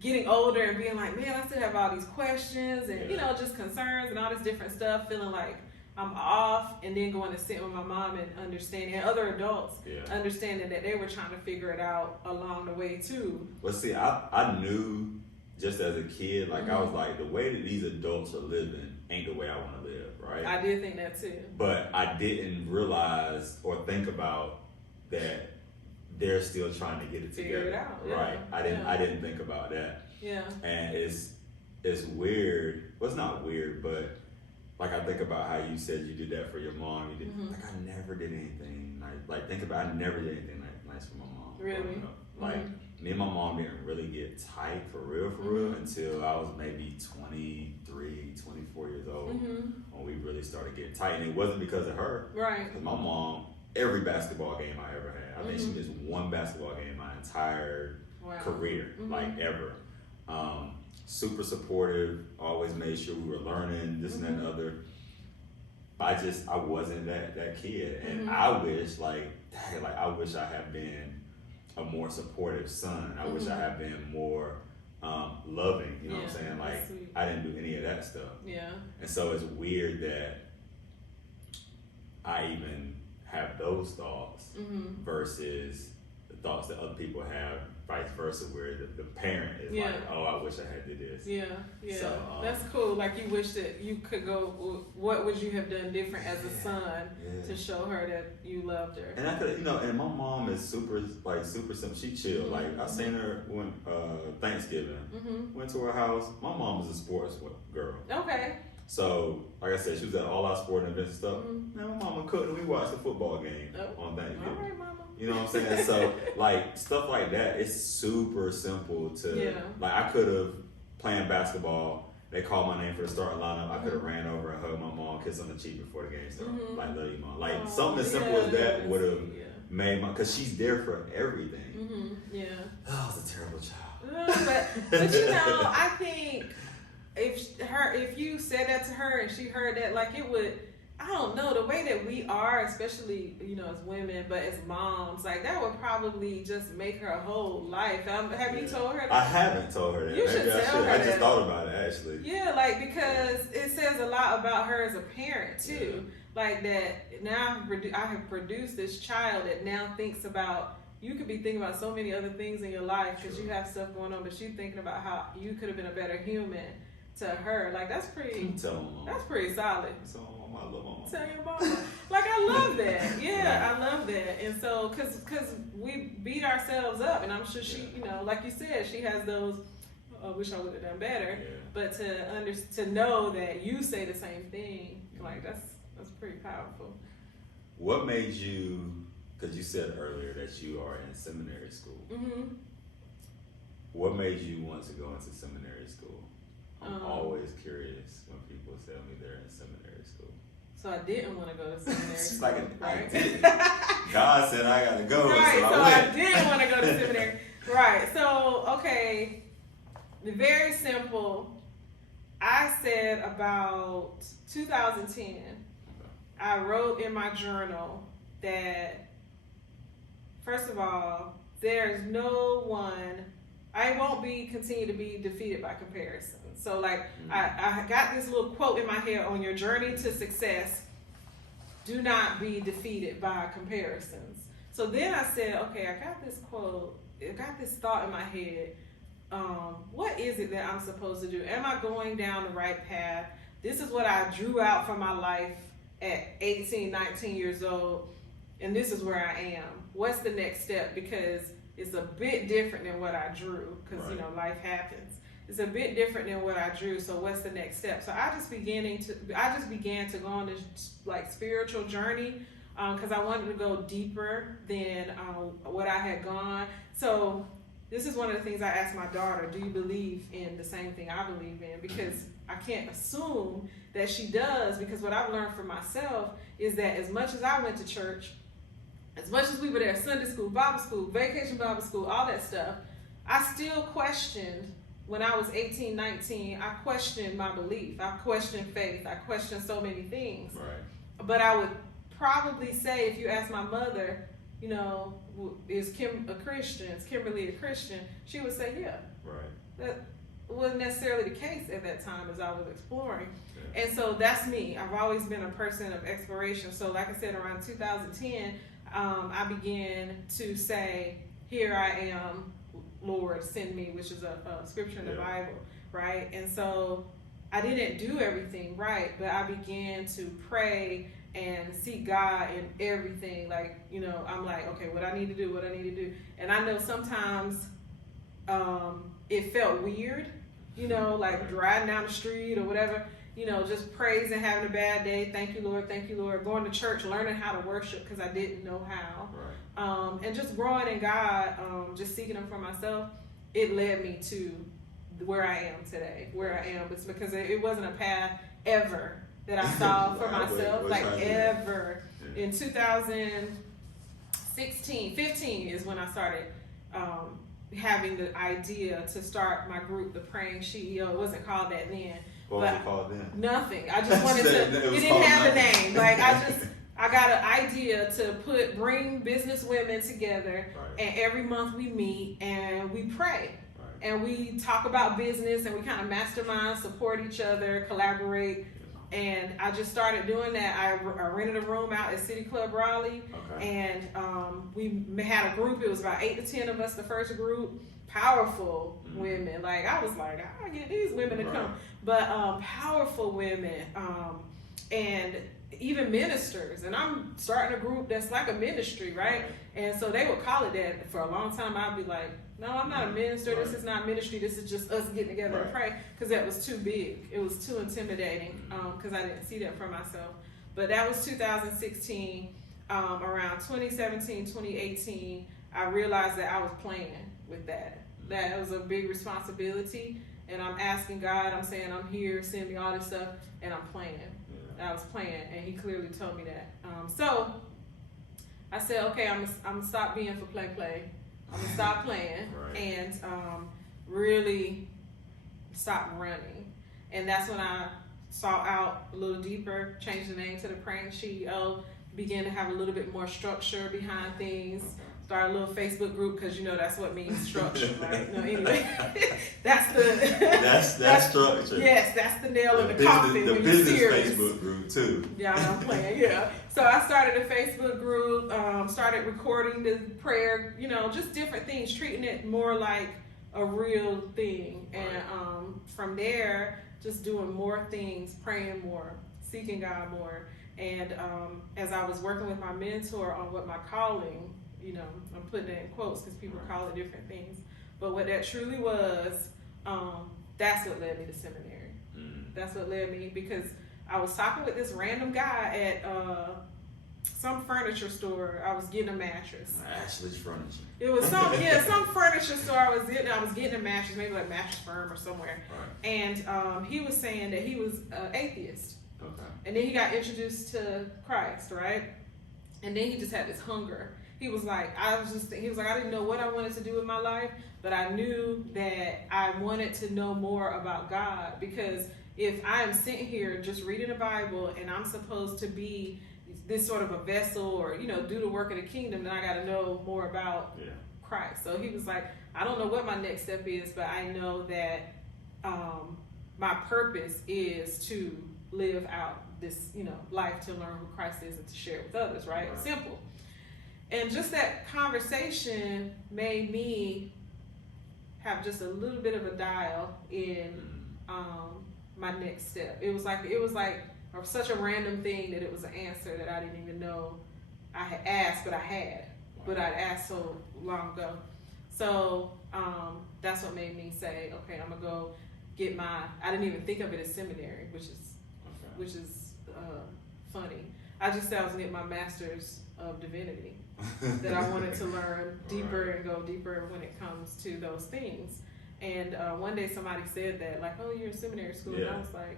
getting older and being like, man, I still have all these questions and just concerns and all this different stuff, feeling like I'm off, and then going to sit with my mom and understanding, and other adults understanding that they were trying to figure it out along the way too. Well, see, I knew just as a kid, like I was like, the way that these adults are living ain't the way I want to live, right? I did think that too. But I didn't realize or think about that they're still trying to get it together. Figure it out. Right. I didn't think about that. Yeah. And it's weird. Well, it's not weird, but like I think about how you said you did that for your mom. You did like I never did anything nice. Like think about I never did anything nice for my mom. Really? Like me and my mom didn't really get tight for real until I was maybe 23, 24 years old when we really started getting tight. And it wasn't because of her. Right. Because my mom, every basketball game I ever had, I think she missed one basketball game my entire career, like ever. Super supportive, always made sure we were learning this and that and the other. But I wasn't that kid. And I wish I wish I had been a more supportive son. I wish I had been more loving, you know what I'm saying? Like I didn't do any of that stuff. Yeah. And so it's weird that I even have those thoughts versus the thoughts that other people have, vice versa, where the parent is like, oh, I wish I had did this. Yeah. So, that's cool. Like you wish that you could go, what would you have done different as a son to show her that you loved her? And I could, and my mom is super simple. She chill. Like I seen her when Thanksgiving, went to her house. My mom was a sports girl. Okay. So, like I said, she was at all our sporting events and stuff. Man, my mama cooked and we watched the football game on Thanksgiving. All right, mama. You know what I'm saying? So, like, stuff like that, it's super simple to, like, I could have playing basketball. They called my name for the starting lineup. I could have ran over and hugged my mom, kissed on the cheek before the game started. Like, love you, mom. Like, something as simple as that would have made because she's there for everything. Yeah. Oh, I was a terrible child. But I think if you said that to her and she heard that, like, it would, I don't know, the way that we are, especially, you know, as women, but as moms, like that would probably just make her whole life. Have you told her that? I haven't told her that. You should tell her I just that. thought about it, actually. Yeah, like, because it says a lot about her as a parent, too. Yeah. Like that now I have produced this child that now thinks about, you could be thinking about so many other things in your life because you have stuff going on, but she's thinking about how you could have been a better human to her. Like, that's pretty solid. I love my mom. Tell your mama. Like, I love that. Yeah, I love that. And so, cause we beat ourselves up, and I'm sure she, you know, like you said, she has those, I wish I would have done better. Yeah. But to know that you say the same thing, like that's pretty powerful. What made you, because you said earlier that you are in seminary school. Mm-hmm. What made you want to go into seminary school? I'm always curious when people tell me they're in seminary school. So I didn't want to go to seminary school. Like I did. God said I gotta go. Right, so I didn't want to go to seminary. Right. So, okay, very simple. I said about 2010, I wrote in my journal that, first of all, there's no one, I won't continue to be defeated by comparison. So like, I got this little quote in my head: on your journey to success, do not be defeated by comparisons. So then I said, okay, I got this quote, I got this thought in my head. What is it that I'm supposed to do? Am I going down the right path? This is what I drew out from my life at 18, 19 years old, and this is where I am. What's the next step? Because it's a bit different than what I drew, because you know, life happens. It's a bit different than what I drew. So what's the next step? So I just began to go on this like spiritual journey, because I wanted to go deeper than what I had gone. So this is one of the things I asked my daughter: do you believe in the same thing I believe in? Because I can't assume that she does, because what I've learned for myself is that as much as I went to church, as much as we were there, Sunday school, Bible school, vacation Bible school, all that stuff, I still questioned. When I was 18, 19, I questioned my belief. I questioned faith. I questioned so many things. Right. But I would probably say, if you ask my mother, you know, is Kim a Christian? Is Kimberly a Christian? She would say, yeah. Right. That wasn't necessarily the case at that time as I was exploring. Yeah. And so that's me. I've always been a person of exploration. So like I said, around 2010, I began to say, here I am, Lord, send me, which is a scripture in the Bible, right? And so I didn't do everything right, but I began to pray and seek God in everything. Like, you know, I'm like, okay, what I need to do. And I know sometimes it felt weird, you know, like driving down the street or whatever, you know, just praising, having a bad day. Thank you, Lord. Going to church, learning how to worship because I didn't know how. And just growing in God, just seeking Him for myself, it led me to where I am today, It's because it wasn't a path ever that I saw for myself, like ever. Yeah. In 15 is when I started having the idea to start my group, the Praying CEO. It wasn't called that then. What was it called then? Nothing. I just wanted to, it didn't have a name. Like, I got an idea to bring business women together, and every month we meet and we pray. And we talk about business, and we kind of mastermind, support each other, collaborate. And I just started doing that. I rented a room out at City Club Raleigh, and we had a group. It was about 8 to 10 of us, the first group. Powerful women. Like, I was like, I get these women to come. But powerful women, and even ministers. And I'm starting a group that's like a ministry, right? And so they would call it that. For a long time, I'd be like, no, I'm not a minister. This is not ministry. This is just us getting together and pray, because that was too big. It was too intimidating, because I didn't see that for myself. But that was 2016. Around 2017, 2018, I realized that I was playing with that. That was a big responsibility. And I'm asking God, I'm saying, I'm here, send me all this stuff, and I'm playing. I was playing, and He clearly told me that. So I said, okay, I'm gonna stop being for play. I'm gonna stop playing and really stop running. And that's when I sought out a little deeper, changed the name to the Praying CEO, began to have a little bit more structure behind things. Start a little Facebook group because that's what means structure, right? No, anyway, that's structure. Yes, that's the nail in the coffin. The when business you're serious. Facebook group too. Yeah, I'm playing. Yeah, so I started a Facebook group, started recording the prayer, just different things, treating it more like a real thing, and from there, just doing more things, praying more, seeking God more, and as I was working with my mentor on what my calling. I'm putting it in quotes because people call it different things. But what that truly was, that's what led me to seminary. That's what led me, because I was talking with this random guy at some furniture store. I was getting a mattress. Ashley's Furniture. It was some furniture store I was getting a mattress, maybe like Mattress Firm or somewhere. Right. And he was saying that he was an atheist. Okay. And then he got introduced to Christ, right? And then he just had this hunger. He was like, I didn't know what I wanted to do with my life, but I knew that I wanted to know more about God, because if I am sitting here just reading the Bible and I'm supposed to be this sort of a vessel or, do the work of the kingdom, then I got to know more about Christ. So he was like, I don't know what my next step is, but I know that my purpose is to live out this, life, to learn who Christ is and to share it with others, right? Simple. And just that conversation made me have just a little bit of a dial in my next step. It was like such a random thing that it was an answer that I didn't even know I had asked, but I'd asked so long ago. So that's what made me say, okay, I'm gonna go get I didn't even think of it as seminary, which is funny. I just said I was gonna get my master's of divinity. That I wanted to learn deeper and go deeper when it comes to those things. And one day somebody said that, like, oh, you're in seminary school. And I was like,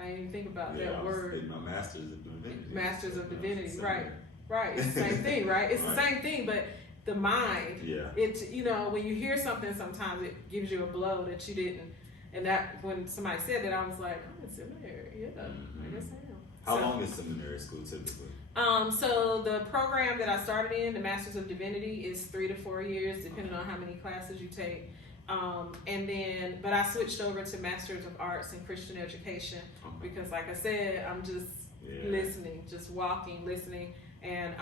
I didn't even think about that word. My master's of divinity. Master's of divinity, right. It's the same thing, right? It's the same thing, but the mind, when you hear something, sometimes it gives you a blow that you didn't. And that, when somebody said that, I was like, I'm in seminary. I guess I am. How long is seminary school typically? So the program that I started in, the Masters of Divinity, is 3 to 4 years, depending on how many classes you take. But I switched over to Masters of Arts and Christian Education because, like I said, I'm just listening, just walking, listening, and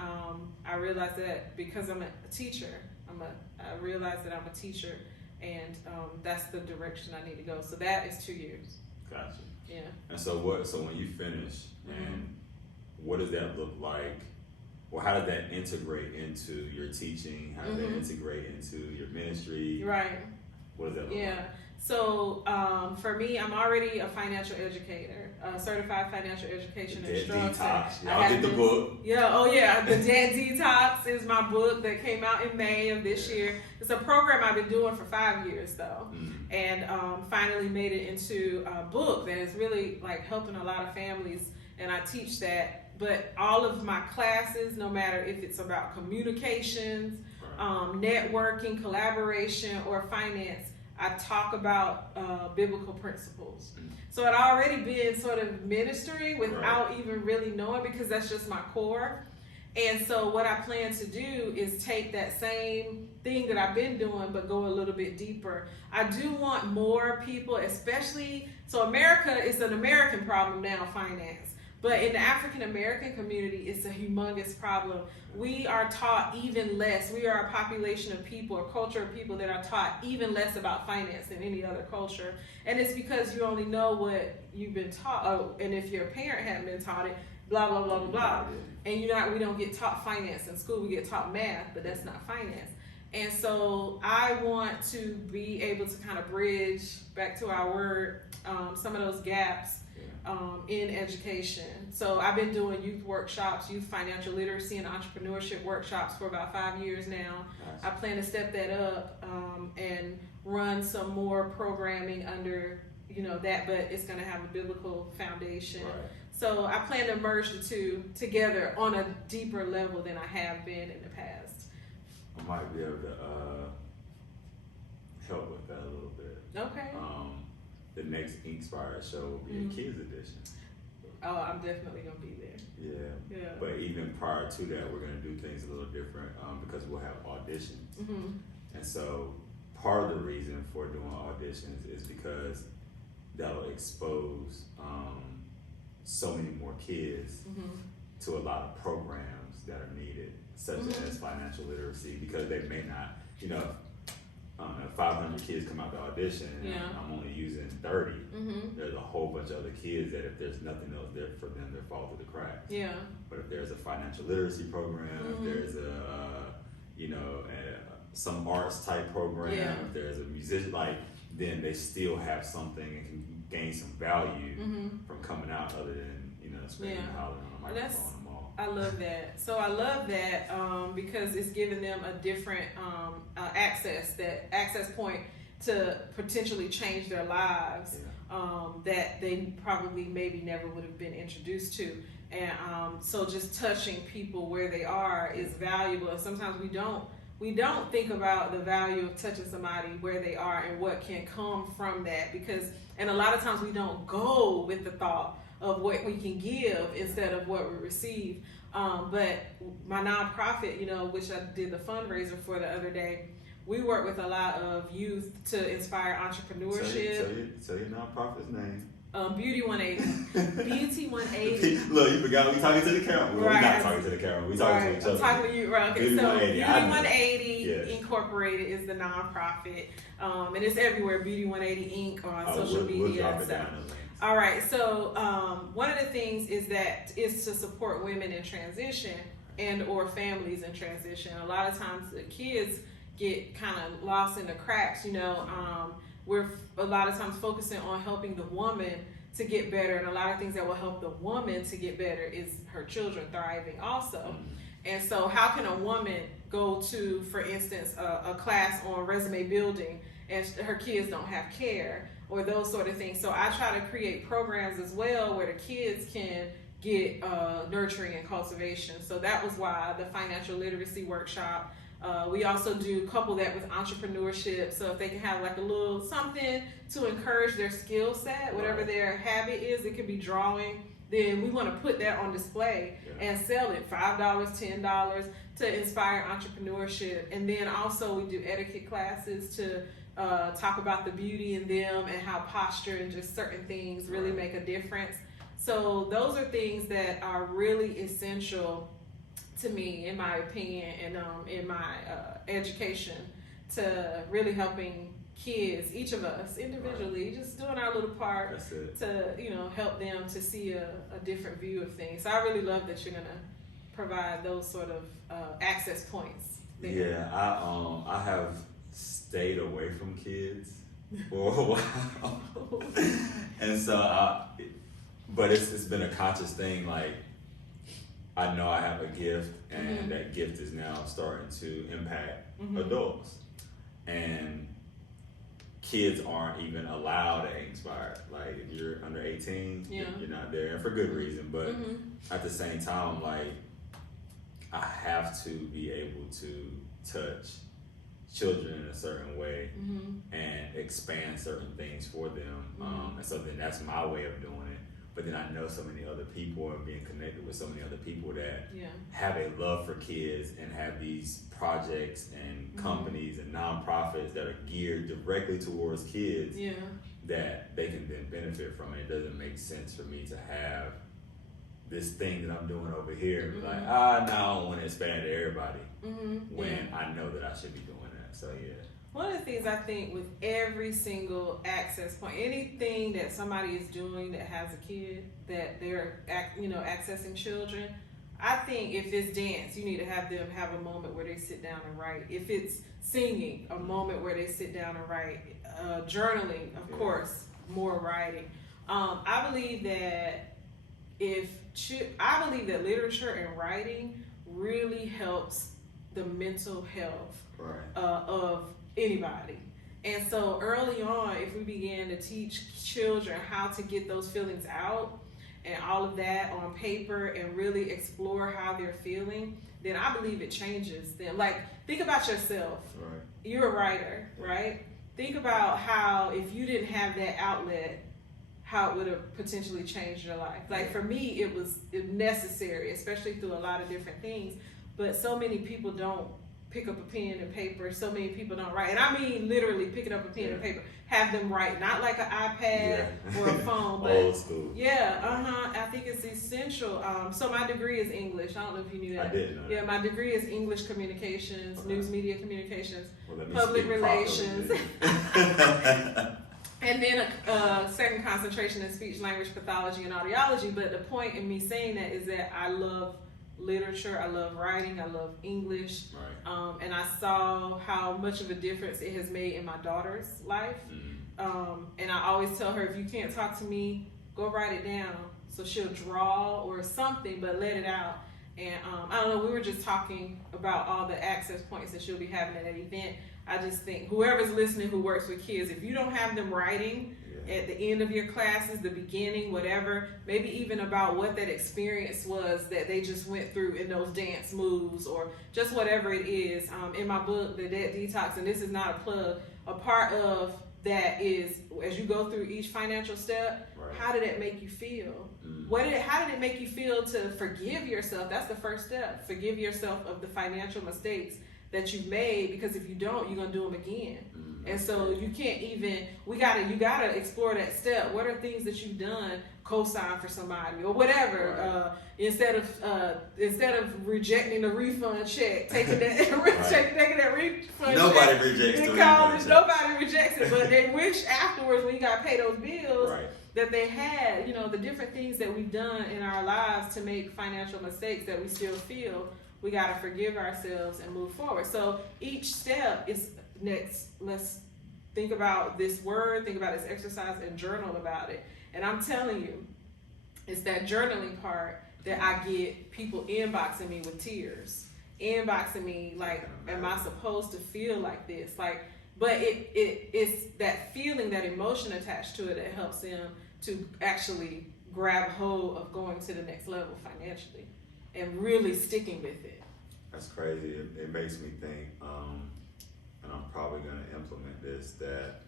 I realized that because I'm a teacher, I realized that I'm a teacher, and that's the direction I need to go. So that is 2 years. Gotcha. Yeah. And so when you finish, and what does that look like? Well, how does that integrate into your teaching? How does that integrate into your ministry? Right. What does that look like? Yeah. So for me, I'm already a financial educator, certified financial education instructor. Detox. Y'all get the book. Yeah. Oh yeah. The Debt Detox is my book that came out in May of this year. It's a program I've been doing for 5 years though, and finally made it into a book that is really like helping a lot of families. And I teach that, but all of my classes, no matter if it's about communications, networking, collaboration, or finance, I talk about biblical principles. So I'd already been sort of ministering without even really knowing, because that's just my core. And so what I plan to do is take that same thing that I've been doing, but go a little bit deeper. I do want more people, especially, so America is an American problem now, finance. But in the African American community, it's a humongous problem. We are taught even less. We are a population of people, a culture of people that are taught even less about finance than any other culture. And it's because you only know what you've been taught. Oh, and if your parent hadn't been taught it, blah, blah, blah, blah, blah. And we don't get taught finance in school. We get taught math, but that's not finance. And so I want to be able to kind of bridge, back to our word, some of those gaps in education. So I've been doing youth workshops, youth financial literacy and entrepreneurship workshops for about 5 years now. Nice. I plan to step that up and run some more programming under that, but it's going to have a biblical foundation. Right. So I plan to merge the two together on a deeper level than I have been in the past. I might be able to help with that a little bit. Okay. the next Inspired show will be a kids edition. Oh, I'm definitely gonna be there. Yeah. But even prior to that, we're gonna do things a little different because we'll have auditions. And so part of the reason for doing auditions is because that'll expose so many more kids to a lot of programs that are needed, such as financial literacy, because they may not, if 500 kids come out to audition and I'm only using 30, there's a whole bunch of other kids that if there's nothing else there for them, they fall through the cracks. But if there's a financial literacy program, if there's some arts type program, if there's a musician, then they still have something and can gain some value from coming out other than, screaming and hollering on a microphone on the mall. I love that. So I love that because it's giving them a different access point to potentially change their lives that they probably maybe never would have been introduced to. And so just touching people where they are is valuable. And sometimes we don't think about the value of touching somebody where they are and what can come from that, and a lot of times we don't go with the thought of what we can give instead of what we receive. But my nonprofit, which I did the fundraiser for the other day, we work with a lot of youth to inspire entrepreneurship. Tell your nonprofit's name. Beauty 180. Beauty 180. Look, you forgot we talking to the camera. We're not talking to the camera. We talking to each other. I'm talking to you, right? Okay, Beauty so 180. Beauty 180 Incorporated is the nonprofit, and it's everywhere. Beauty 180 Inc. on social media. We'll drop it down. All right. So one of the things is to support women in transition and or families in transition. A lot of times the kids get kind of lost in the cracks. We're a lot of times focusing on helping the woman to get better, and a lot of things that will help the woman to get better is her children thriving also. And so how can a woman go to, for instance, a class on resume building and her kids don't have care or those sort of things? So I try to create programs as well where the kids can get nurturing and cultivation. So that was why the financial literacy workshop. We also do couple that with entrepreneurship, so if they can have like a little something to encourage their skill set, whatever their habit is, it could be drawing, then we want to put that on display and sell it $5, $10 to inspire entrepreneurship. And then also we do etiquette classes to talk about the beauty in them and how posture and just certain things really make a difference. So those are things that are really essential to me, in my opinion, and in my education, to really helping kids, each of us individually, just doing our little part to help them to see a different view of things. So I really love that you're gonna provide those sort of access points there. I have stayed away from kids for a while, and so but it's been a conscious thing. Like, I know I have a gift, and that gift is now starting to impact adults. And kids aren't even allowed to inspire. Like, if you're under 18, you're not there, and for good reason. But at the same time, like, I have to be able to touch children in a certain way and expand certain things for them. And so then that's my way of doing it. But then I know so many other people and being connected with so many other people that have a love for kids and have these projects and companies and nonprofits that are geared directly towards kids that they can then benefit from it. It doesn't make sense for me to have this thing that I'm doing over here and be like, now I don't want to expand to everybody when I know that I should be doing that. So one of the things I think with every single access point, anything that somebody is doing that has a kid, that they're accessing children, I think if it's dance, you need to have them have a moment where they sit down and write. If it's singing, a moment where they sit down and write. Journaling, of course, more writing. I believe that literature and writing really helps the mental health of anybody. And so early on, if we began to teach children how to get those feelings out and all of that on paper and really explore how they're feeling, then I believe it changes them. Like, think about yourself. You're a writer, right? think about how if you didn't have that outlet, how it would have potentially changed your life. Like for me, it was necessary, especially through a lot of different things. But so many people don't pick up a pen and paper. So many people don't write. And I mean literally picking up a pen and paper. Have them write, not like an iPad or a phone. But old school. I think it's essential. So my degree is English. I don't know if you knew that. I didn't know. Yeah, my degree is English communications, news media communications, Well, public relations. And then a second concentration in speech language pathology and audiology. But the point in me saying that is that I love literature, I love writing, I love English, and I saw how much of a difference it has made in my daughter's life. And I always tell her, if you can't talk to me, go write it down. So she'll draw or something, but let it out. And I don't know, we were just talking about all the access points that she'll be having at that event. I just think whoever's listening who works with kids, if you don't have them writing at the end of your classes, the beginning, whatever, maybe even about what that experience was that they just went through in those dance moves or just whatever it is. In my book, The Debt Detox, and this is not a plug, a part of that is as you go through each financial step, how did it make you feel? How did it make you feel to forgive yourself? That's the first step. Forgive yourself of the financial mistakes that you've made, because if you don't, you're gonna do them again. And so you can't even, you gotta explore that step. What are things that you've done, co-sign for somebody or whatever, instead of rejecting the refund check, taking that taking that refund nobody check rejects in college, nobody rejects it, but they wish afterwards when you gotta pay those bills that they had, the different things that we've done in our lives to make financial mistakes that we still feel. We got to forgive ourselves and move forward. So each step is next. Let's think about this word, think about this exercise, and journal about it. And I'm telling you, it's that journaling part that I get people inboxing me with tears, inboxing me like, am I supposed to feel like this? But it's that feeling, that emotion attached to it that helps them to actually grab hold of going to the next level financially. And really sticking with it. That's crazy. It makes me think, and I'm probably going to implement this, that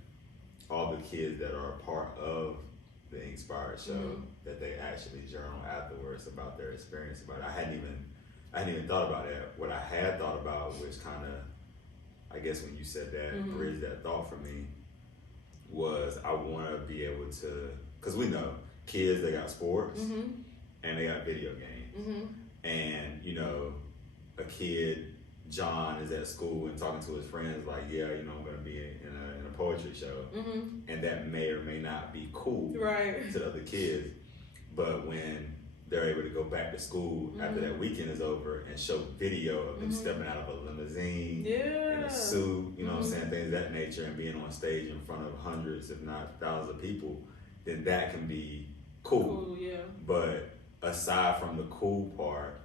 all the kids that are a part of the Inspired Show, that they actually journal afterwards about their experience about it. I hadn't even thought about that. What I had thought about, which kind of, I guess when you said that, bridged that thought for me, was I want to be able to, because we know kids, they got sports and they got video games. And, a kid, John, is at school and talking to his friends like, I'm going to be in a poetry show. And that may or may not be cool to the other kids. But when they're able to go back to school after that weekend is over and show video of them stepping out of a limousine in a suit, you know what I'm saying, things of that nature, and being on stage in front of hundreds, if not thousands of people, then that can be cool. But aside from the cool part,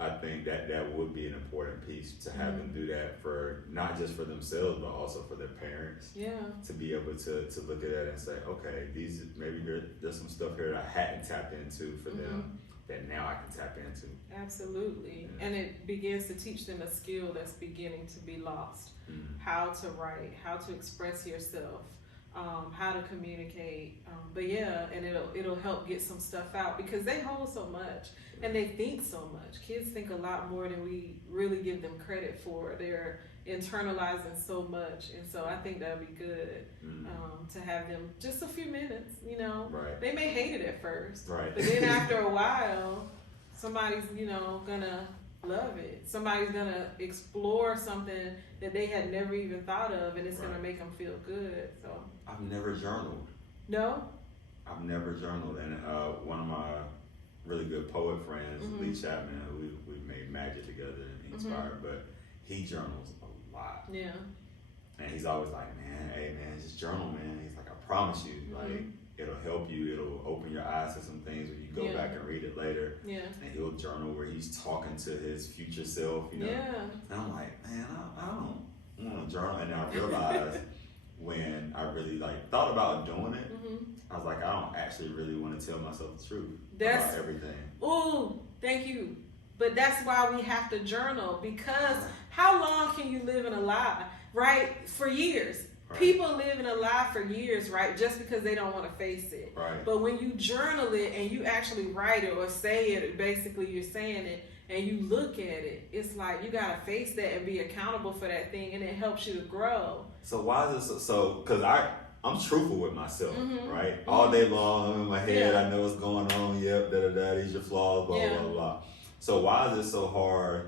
I think that would be an important piece to have them do that for not just for themselves, but also for their parents. To be able to look at that and say, okay, maybe there's some stuff here that I hadn't tapped into for them that now I can tap into. Absolutely. And it begins to teach them a skill that's beginning to be lost. How to write, how to express yourself, how to communicate, and it'll help get some stuff out, because they hold so much and they think so much. Kids think a lot more than we really give them credit for. They're internalizing so much, and so I think that'd be good to have them just a few minutes. They may hate it at first, but then after a while, somebody's gonna love it. Somebody's gonna explore something that they had never even thought of, and it's gonna make them feel good. So I've never journaled. No? I've never journaled, and one of my really good poet friends, Lee Chapman, who we've made magic together and Inspired, but he journals a lot. Yeah. And he's always like, hey man, just journal, man. He's like, I promise you, like, it'll help you, it'll open your eyes to some things when you go back and read it later. And he'll journal where he's talking to his future self, And I'm like, man, I don't want to journal. And I realized when I really thought about doing it, I was like, I don't actually really want to tell myself the truth about everything. Ooh, thank you. But that's why we have to journal, because how long can you live in a lie, right? For years. Right. People live in a lie for years, right? Just because they don't want to face it. Right. But when you journal it and you actually write it or say it, basically you're saying it, and you look at it, it's like you gotta face that and be accountable for that thing, and it helps you to grow. So why is it so? Because I'm truthful with myself, Mm-hmm. right? Mm-hmm. All day long, I'm in my head. Yeah. I know what's going on. Yep, these your flaws, blah Yeah. blah blah. So why is it so hard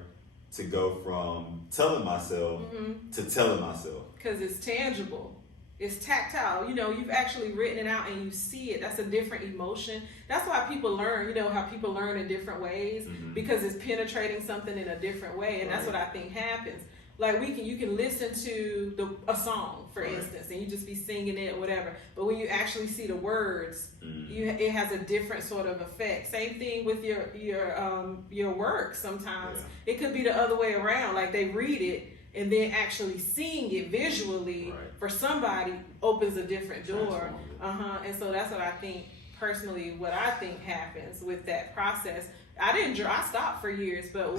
to go from telling myself Mm-hmm. to telling myself? Because it's tangible. It's tactile. You know, you've actually written it out and you see it. That's a different emotion. That's why people learn, you know, how people learn in different ways, Mm-hmm. because it's penetrating something in a different way. And that's Right. what I think happens. Like you can listen to a song, for Right. instance, and you just be singing it or whatever. But when you actually see the words, Mm-hmm. it has a different sort of effect. Same thing with your work. Sometimes it could be the other way around. Like they read it, and then actually seeing it visually Right. for somebody opens a different door. Transformative. And so that's what I think personally. What I think happens with that process. I stopped for years, but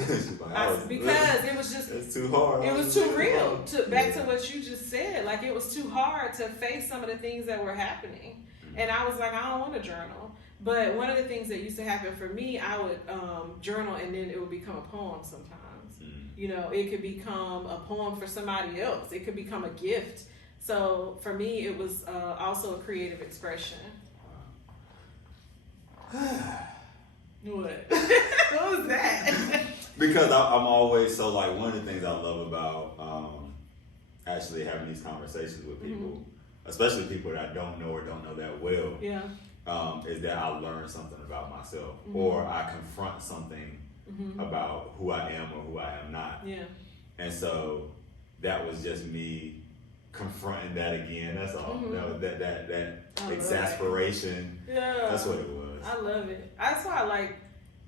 because it was just it's too hard. it was too real. Back to what you just said, like it was too hard to face some of the things that were happening, and I was like, I don't want to journal. But one of the things that used to happen for me, I would journal, and then it would become a poem sometimes. You know, it could become a poem for somebody else. It could become a gift. So for me, it was also a creative expression. What? What was that? Because I'm always so like, one of the things I love about actually having these conversations with people, especially people that I don't know or don't know that well, Yeah. Is that I learn something about myself, or I confront something about who I am or who I am not. Yeah. And so that was just me confronting that again. That's all. That exasperation. Yeah. That's what it was. I love it. That's why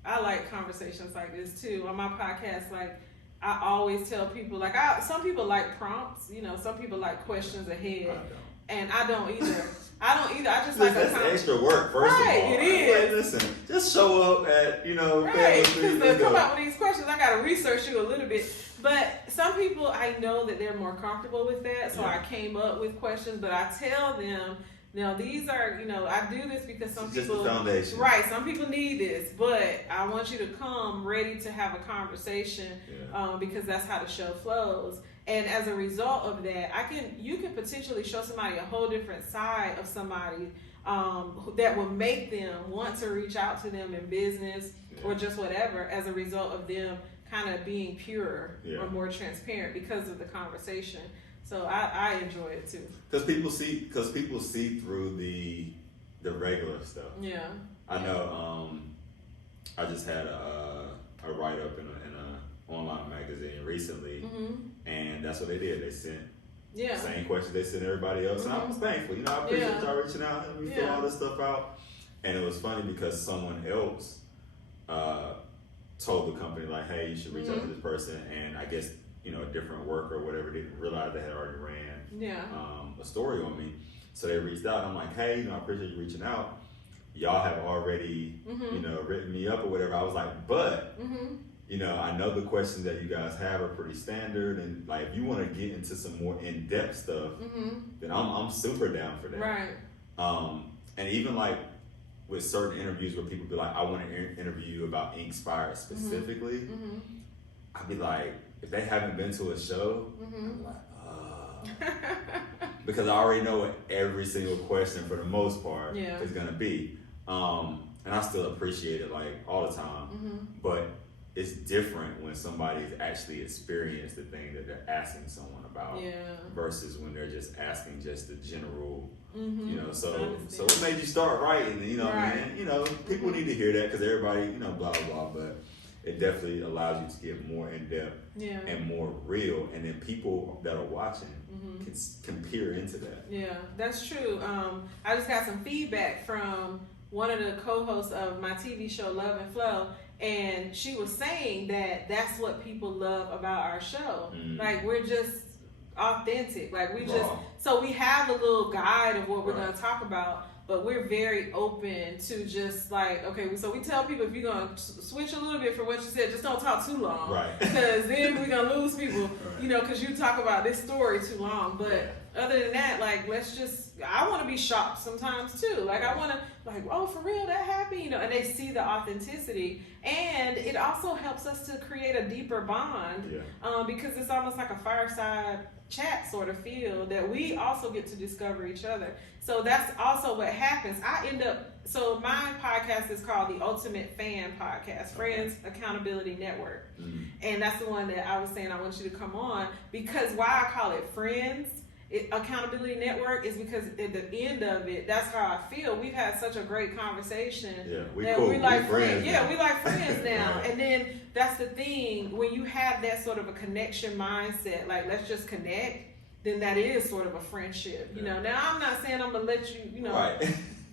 I like conversations like this too. On my podcast, like I always tell people, like some people like prompts, you know, some people like questions ahead. I don't. And I don't either. I just That's like extra work, first of all. It is. Like, listen, just show up at, right, because to come up with these questions, I got to research you a little bit. But some people, I know that they're more comfortable with that, so I came up with questions. But I tell them, now these are, I do this because some it's people, just the foundation. Right? Some people need this, but I want you to come ready to have a conversation, because that's how the show flows. And as a result of that, you can potentially show somebody a whole different side of somebody that will make them want to reach out to them in business or just whatever, as a result of them kind of being pure or more transparent because of the conversation. So I enjoy it too. Because people see through the regular stuff. Yeah. I know. I just had a write up in an online magazine recently, and that's what they did. They sent the same questions they sent everybody else, and I was thankful. I appreciate y'all reaching out and we fill all this stuff out. And it was funny because someone else told the company, like, hey, you should reach out to this person, and I guess a different worker or whatever didn't realize they had already ran a story on me. So they reached out. I'm like, hey, I appreciate you reaching out. Y'all have already written me up or whatever. I was like, but I know the questions that you guys have are pretty standard, and like if you want to get into some more in-depth stuff, then I'm super down for that. Right. And even like with certain interviews where people be like, I want to interview you about Inkspired specifically, I'd be like, if they haven't been to a show, I'm like, because I already know what every single question for the most part is gonna be. And I still appreciate it like all the time, but it's different when somebody's actually experienced the thing that they're asking someone about versus when they're just asking just the general, so what made you start writing? People need to hear that because everybody, blah, blah, but it definitely allows you to get more in depth and more real. And then people that are watching can peer into that. Yeah, that's true. I just got some feedback from one of the co-hosts of my TV show, Love and Flow. And she was saying that that's what people love about our show. Like, we're just authentic. Like, so we have a little guide of what we're going to talk about, but we're very open to just like, okay, so we tell people, if you're going to switch a little bit from what you said, just don't talk too long. Right. Because then we're going to lose people, because you talk about this story too long. But other than that, like, I want to be shocked sometimes too. Like, I want to, like, oh, for real, that happened, you know, and they see the authenticity. And it also helps us to create a deeper bond because it's almost like a fireside chat sort of feel that we also get to discover each other. So that's also what happens. So my podcast is called the Ultimate Fan Podcast, Friends Accountability Network. And that's the one that I was saying I want you to come on, because why I call it Friends Accountability Network is because at the end of it, that's how I feel. We've had such a great conversation. Yeah, we cool. We like friends. Yeah, we like friends now. Right. And then that's the thing, when you have that sort of a connection mindset, like, let's just connect, then that is sort of a friendship. You know, now I'm not saying I'm gonna let you, you know,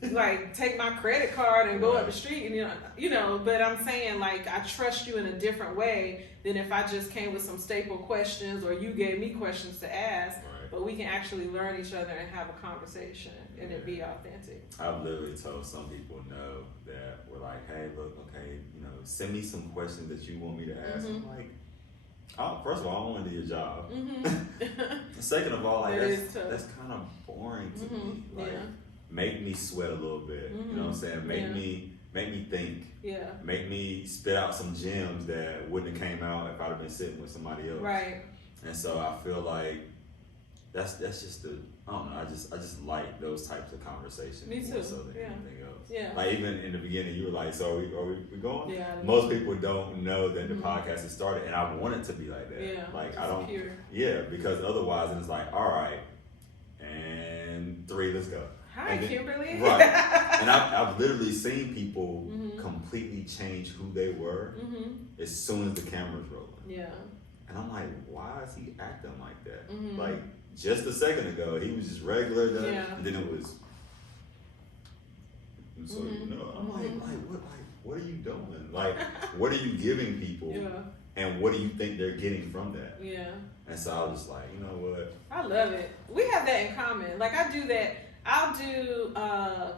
like, take my credit card and go up the street, and you know, but I'm saying, like, I trust you in a different way than if I just came with some staple questions or you gave me questions to ask. But we can actually learn each other and have a conversation and it be authentic. I've literally told some people no that were like, hey, look, okay, you know, send me some questions that you want me to ask. I'm like, first of all, I want to do your job. Second of all, like, that's kind of boring to me. Like, make me sweat a little bit. You know what I'm saying? Make me think. Yeah. Make me spit out some gems that wouldn't have came out if I'd have been sitting with somebody else. Right. And so I feel like that's just I don't know. I just like those types of conversations. Me too. More so than anything else. Yeah. Like, even in the beginning, you were like, "So are we going?" Yeah. Most people don't know that the podcast has started, and I want it to be like that. Yeah. Like, I don't. Pure. Yeah, because otherwise it's like, all right, and 3, let's go. Hi, Kimberly. Right. And I've literally seen people completely change who they were as soon as the camera's rolling. Yeah. And I'm like, why is he acting like that? Like, just a second ago, he was just regular, and then it was. And so you know, I'm what are you doing? Like, what are you giving people? And what do you think they're getting from that? Yeah. And so I was just like, you know what? I love it. We have that in common. Like, I do that. I'll do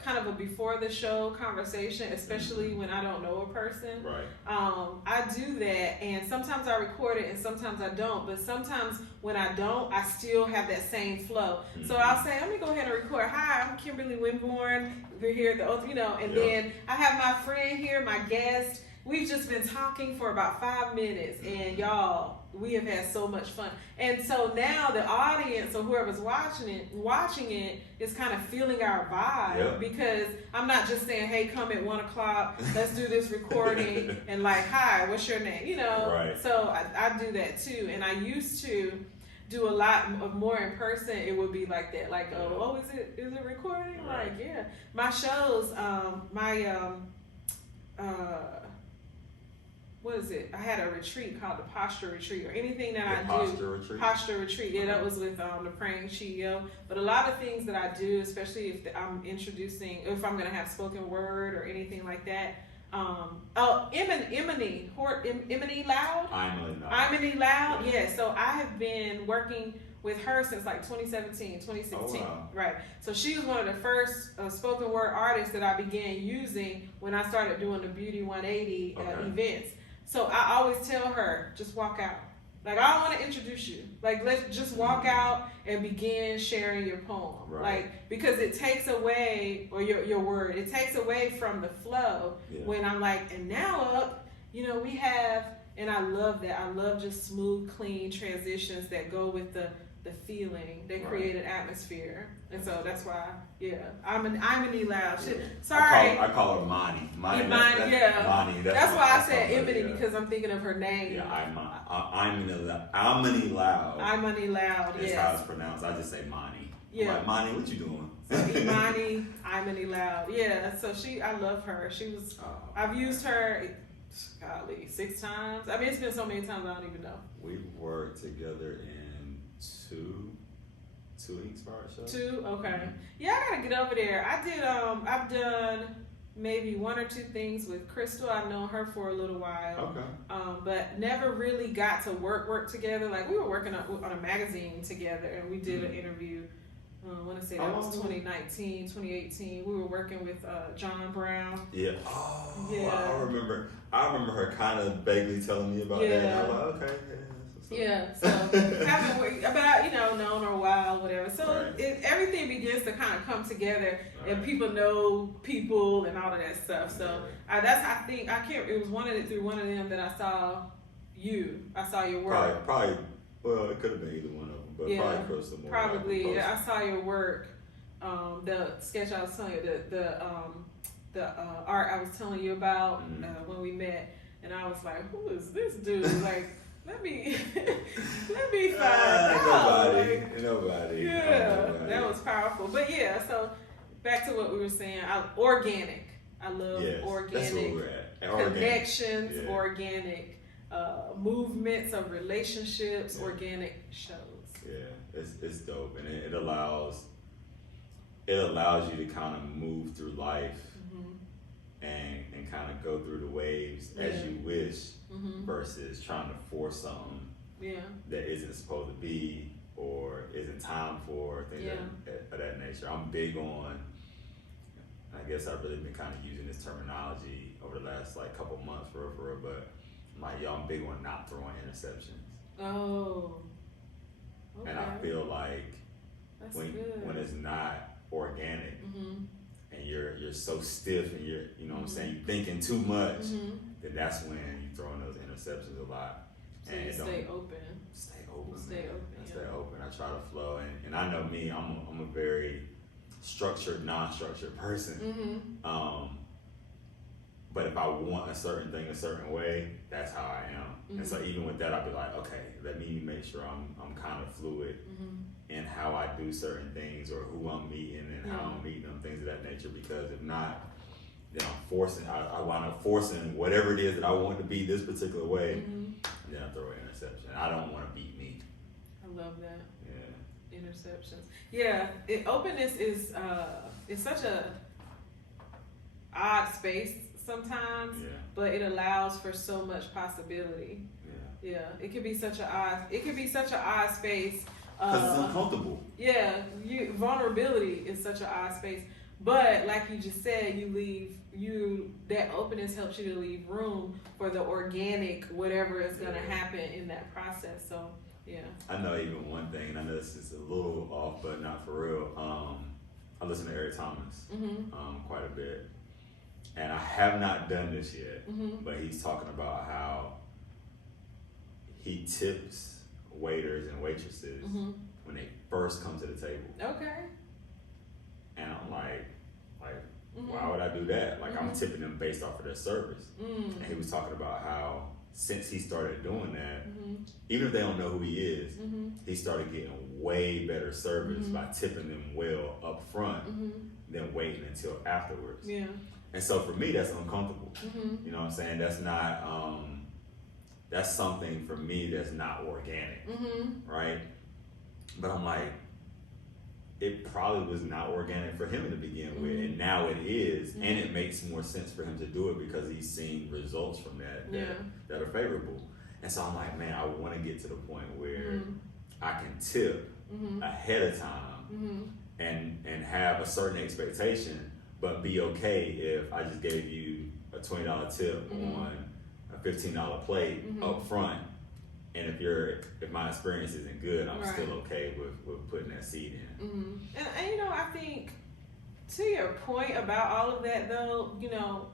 kind of a before the show conversation, especially when I don't know a person. Right. I do that, and sometimes I record it, and sometimes I don't. But sometimes when I don't, I still have that same flow. So I'll say, let me go ahead and record. Hi, I'm Kimberly Winborne. We're here at the, you know, and then I have my friend here, my guest. We've just been talking for about 5 minutes, and y'all, we have had so much fun. And so now the audience or whoever's watching it is kind of feeling our vibe, because I'm not just saying, hey, come at 1 o'clock, let's do this recording, and like, hi, what's your name? You know, so I do that too. And I used to do a lot of more in person. It would be like that, like, oh, is it recording? Like, yeah. My shows, what is it? I had a retreat called the Posture Retreat, or anything that I do. Posture Retreat. Yeah, that was with the Praying CEO. But a lot of things that I do, especially if I'm introducing, if I'm going to have spoken word or anything like that. Imani Loud? Imani Loud, yeah. So I have been working with her since like 2017, 2016. Oh, wow. Right. So she was one of the first spoken word artists that I began using when I started doing the Beauty 180 events. So I always tell her, just walk out. Like, I don't want to introduce you. Like, let's just walk out and begin sharing your poem. Right. Like, because it takes away, or your word, it takes away from the flow when I'm like, and now up, you know, we have, and I love that. I love just smooth, clean transitions that go with the feeling. They create an atmosphere. And so that's why, I'm an loud. Sorry. I call her Mani. Mani, that's why I said Imani, because I'm thinking of her name. Yeah, Imani Loud. Imani Loud, That's how it's pronounced. I just say Mani. Yeah. I'm like, Mani, what you doing? Imani Loud. Yeah, so I love her. She was, I've used her, golly, 6 times. I mean, it's been so many times I don't even know. We've worked together in two Inspired shows. 2, okay. Yeah, I gotta get over there. I've done maybe 1 or 2 things with Crystal. I've known her for a little while. Okay. But never really got to work together. Like, we were working on a magazine together, and we did an interview. I want to say that was 2019, 2018. We were working with John Brown. Yeah. Oh, yeah. I remember her kind of vaguely telling me about that. And I was like, okay. So. Yeah, so haven't worked about, known her a while, whatever. So everything begins to kind of come together, and people know people and all of that stuff. So it was through one of them that I saw you. I saw your work. Probably. Well, it could have been either one of them, but probably close to more. Probably. I saw your work. The sketch I was telling you, the art I was telling you about when we met, and I was like, who is this dude? Like, let me find out. Nobody. Yeah, that was powerful. But yeah, so back to what we were saying. Organic. I love organic. That's where we're at. Connections, organic movements of relationships, organic shows. Yeah, it's dope, and it allows you to kind of move through life and kind of go through the waves as you wish, versus trying to force something that isn't supposed to be or isn't time for, things of that nature. I'm big on, I guess I've really been kind of using this terminology over the last couple months for real, but I'm big on not throwing interceptions. Oh. Okay. And I feel like when it's not organic and you're so stiff and you're what I'm saying, you're thinking too much, then that's when you're throwing those interceptions a lot. So and you stay open. Stay open. Stay open. I try to flow, and I know me. I'm a very structured, non-structured person. But if I want a certain thing a certain way, that's how I am. And so even with that, I'll be like, okay, let me make sure I'm kind of fluid in how I do certain things or who I'm meeting and how I'm meeting them, things of that nature. Because if not, then I wind up forcing whatever it is that I want to be this particular way, and then I throw an interception. I don't want to beat me. I love that. Yeah. Interceptions. Yeah, openness is such a odd space sometimes, but it allows for so much possibility. Yeah, it could be such an odd space. Because it's uncomfortable. Yeah, vulnerability is such an odd space. But like you just said, that openness helps you to leave room for the organic, whatever is going to happen in that process. So, yeah. I know even one thing, and I know this is a little off, but not for real. I listen to Eric Thomas quite a bit. And I have not done this yet, but he's talking about how he tips waiters and waitresses when they first come to the table. Okay. And I'm like, why would I do that? I'm tipping them based off of their service. And he was talking about how since he started doing that, even if they don't know who he is, he started getting way better service by tipping them well up front than waiting until afterwards. Yeah. And so for me, that's uncomfortable. You know what I'm saying? That's not, that's something for me that's not organic, right? But I'm like, it probably was not organic for him to begin with, and now it is, and it makes more sense for him to do it because he's seen results from that are favorable. And so I'm like, man, I want to get to the point where I can tip ahead of time and have a certain expectation, but be okay if I just gave you a $20 tip on a $15 plate up front, and if my experience isn't good, I'm still okay with putting that seed in. And I think to your point about all of that though,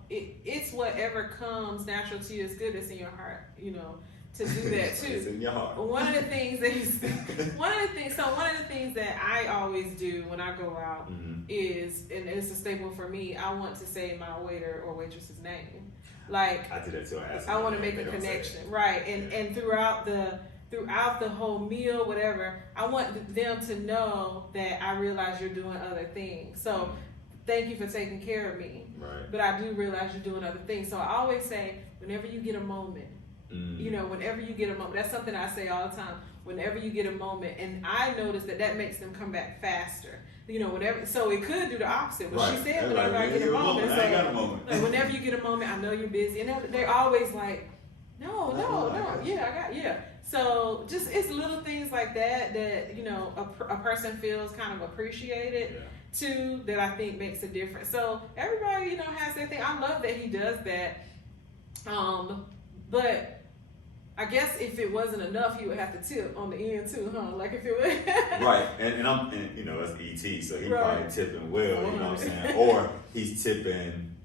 it's whatever comes natural to you is good that's in your heart, to do that too. It's in your heart. One of the things that I always do when I go out is, and it's a staple for me, I want to say my waiter or waitress's name. Like, I do that too. I want to make a connection, right? And throughout the whole meal, whatever, I want them to know that I realize you're doing other things. So, thank you for taking care of me. Right. But I do realize you're doing other things. So I always say, whenever you get a moment, whenever you get a moment, that's something I say all the time. Whenever you get a moment, and I notice that makes them come back faster. Whatever. So it could do the opposite. But she said, whenever I get a moment, I got a moment. Like, whenever you get a moment, I know you're busy, and they're always like, no, yeah. So just it's little things like that a person feels kind of appreciated too, that I think makes a difference. So everybody has their thing. I love that he does that, but I guess if it wasn't enough, he would have to tip on the end too, huh? Like if it was right, and you know, it's ET, so he right. probably tipping well, you know what I'm saying? Or he's tipping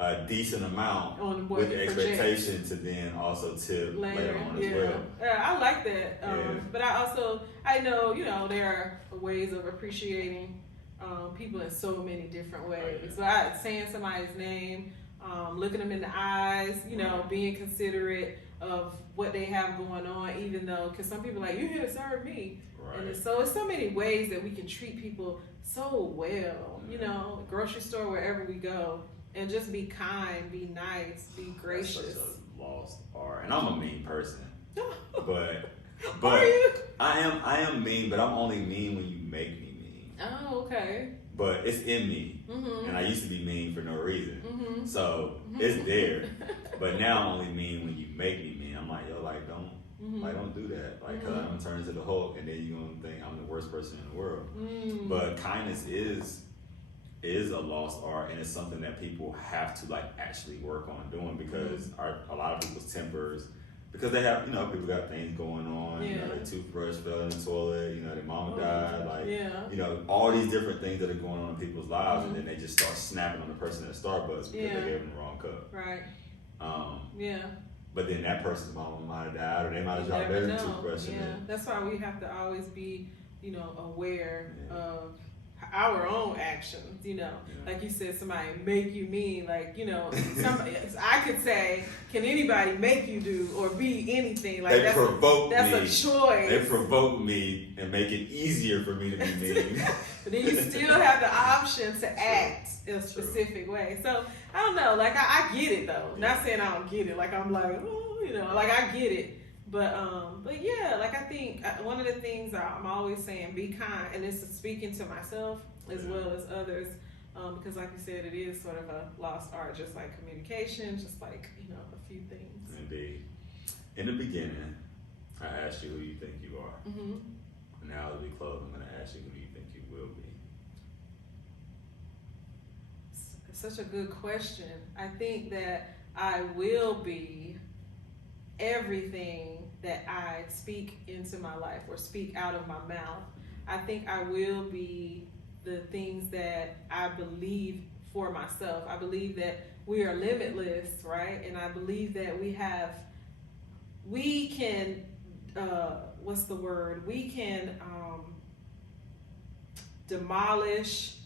a decent amount with the expectation to then also tip later on as well. Yeah, I like that. But I know, you know, there are ways of appreciating people in so many different ways. So saying somebody's name, looking them in the eyes, you know, being considerate of what they have going on, even though, because some people are like, you're here to serve me. Right. And it's so many ways that we can treat people so well, you know, grocery store, wherever we go, and just be kind, be nice, be gracious. That's such a lost art. And I'm a mean person. but I am mean, but I'm only mean when you make me mean. Oh, okay. But it's in me, and I used to be mean for no reason, so it's there. But now I'm only mean when you make me mean. I'm like, yo, like don't do that, like, cause I'm gonna turn into the Hulk, and then you're gonna think I'm the worst person in the world. But kindness is a lost art, and it's something that people have to like actually work on doing, because a lot of people's tempers. Because they have, you know, people got things going on, you know, their toothbrush fell in the toilet, you know, their mama died, like, you know, all these different things that are going on in people's lives, and then they just start snapping on the person at Starbucks because they gave them the wrong cup. Right. But then that person's mama might have died, or they might have dropped their toothbrush. That's why we have to always be, you know, aware of our own actions, you know, like you said, somebody make you mean, like, you know, I could say, can anybody make you do or be anything? Like that's a choice. They provoke me and make it easier for me to be mean. But then you still have the option to act in a specific way. So I don't know, like I get it though. Not saying I don't get it, like I'm like, oh, you know, like I get it. But yeah, like I think one of the things I'm always saying, be kind, and it's speaking to myself as well as others, because like you said, it is sort of a lost art, just like communication, just like, you know, a few things. Indeed. In the beginning, I asked you who you think you are. Now as we close, I'm going to ask you who you think you will be. It's such a good question. I think that I will be everything that I speak into my life or speak out of my mouth. I think I will be the things that I believe for myself. I believe that we are limitless, right? And I believe that we can, we can demolish,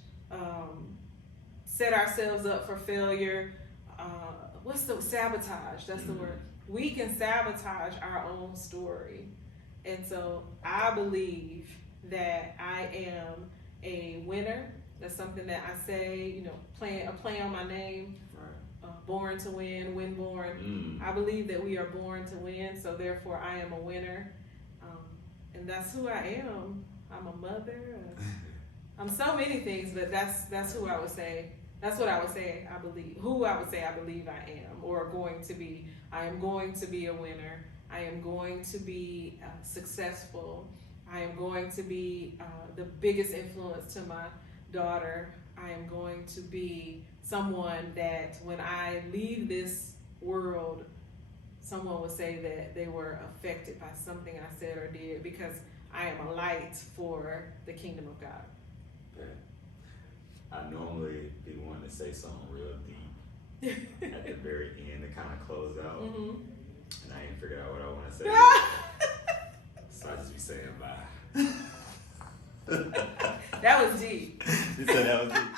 set ourselves up for failure. Sabotage, that's the word. We can sabotage our own story. And so I believe that I am a winner. That's something that I say, you know, a play on my name. Right. Born to win, Winborne. I believe that we are born to win, so therefore I am a winner. And that's who I am. I'm a mother. I'm so many things, but that's who I would say. That's what I would say I believe. Who I would say I believe I am or going to be. I am going to be a winner. I am going to be successful. I am going to be the biggest influence to my daughter. I am going to be someone that when I leave this world, someone would say that they were affected by something I said or did, because I am a light for the kingdom of God. Okay. I normally be wanting to say something real deep at the very end to kind of close out, and I ain't figured out what I want to say. So I just be saying bye. That was deep. You said that was deep.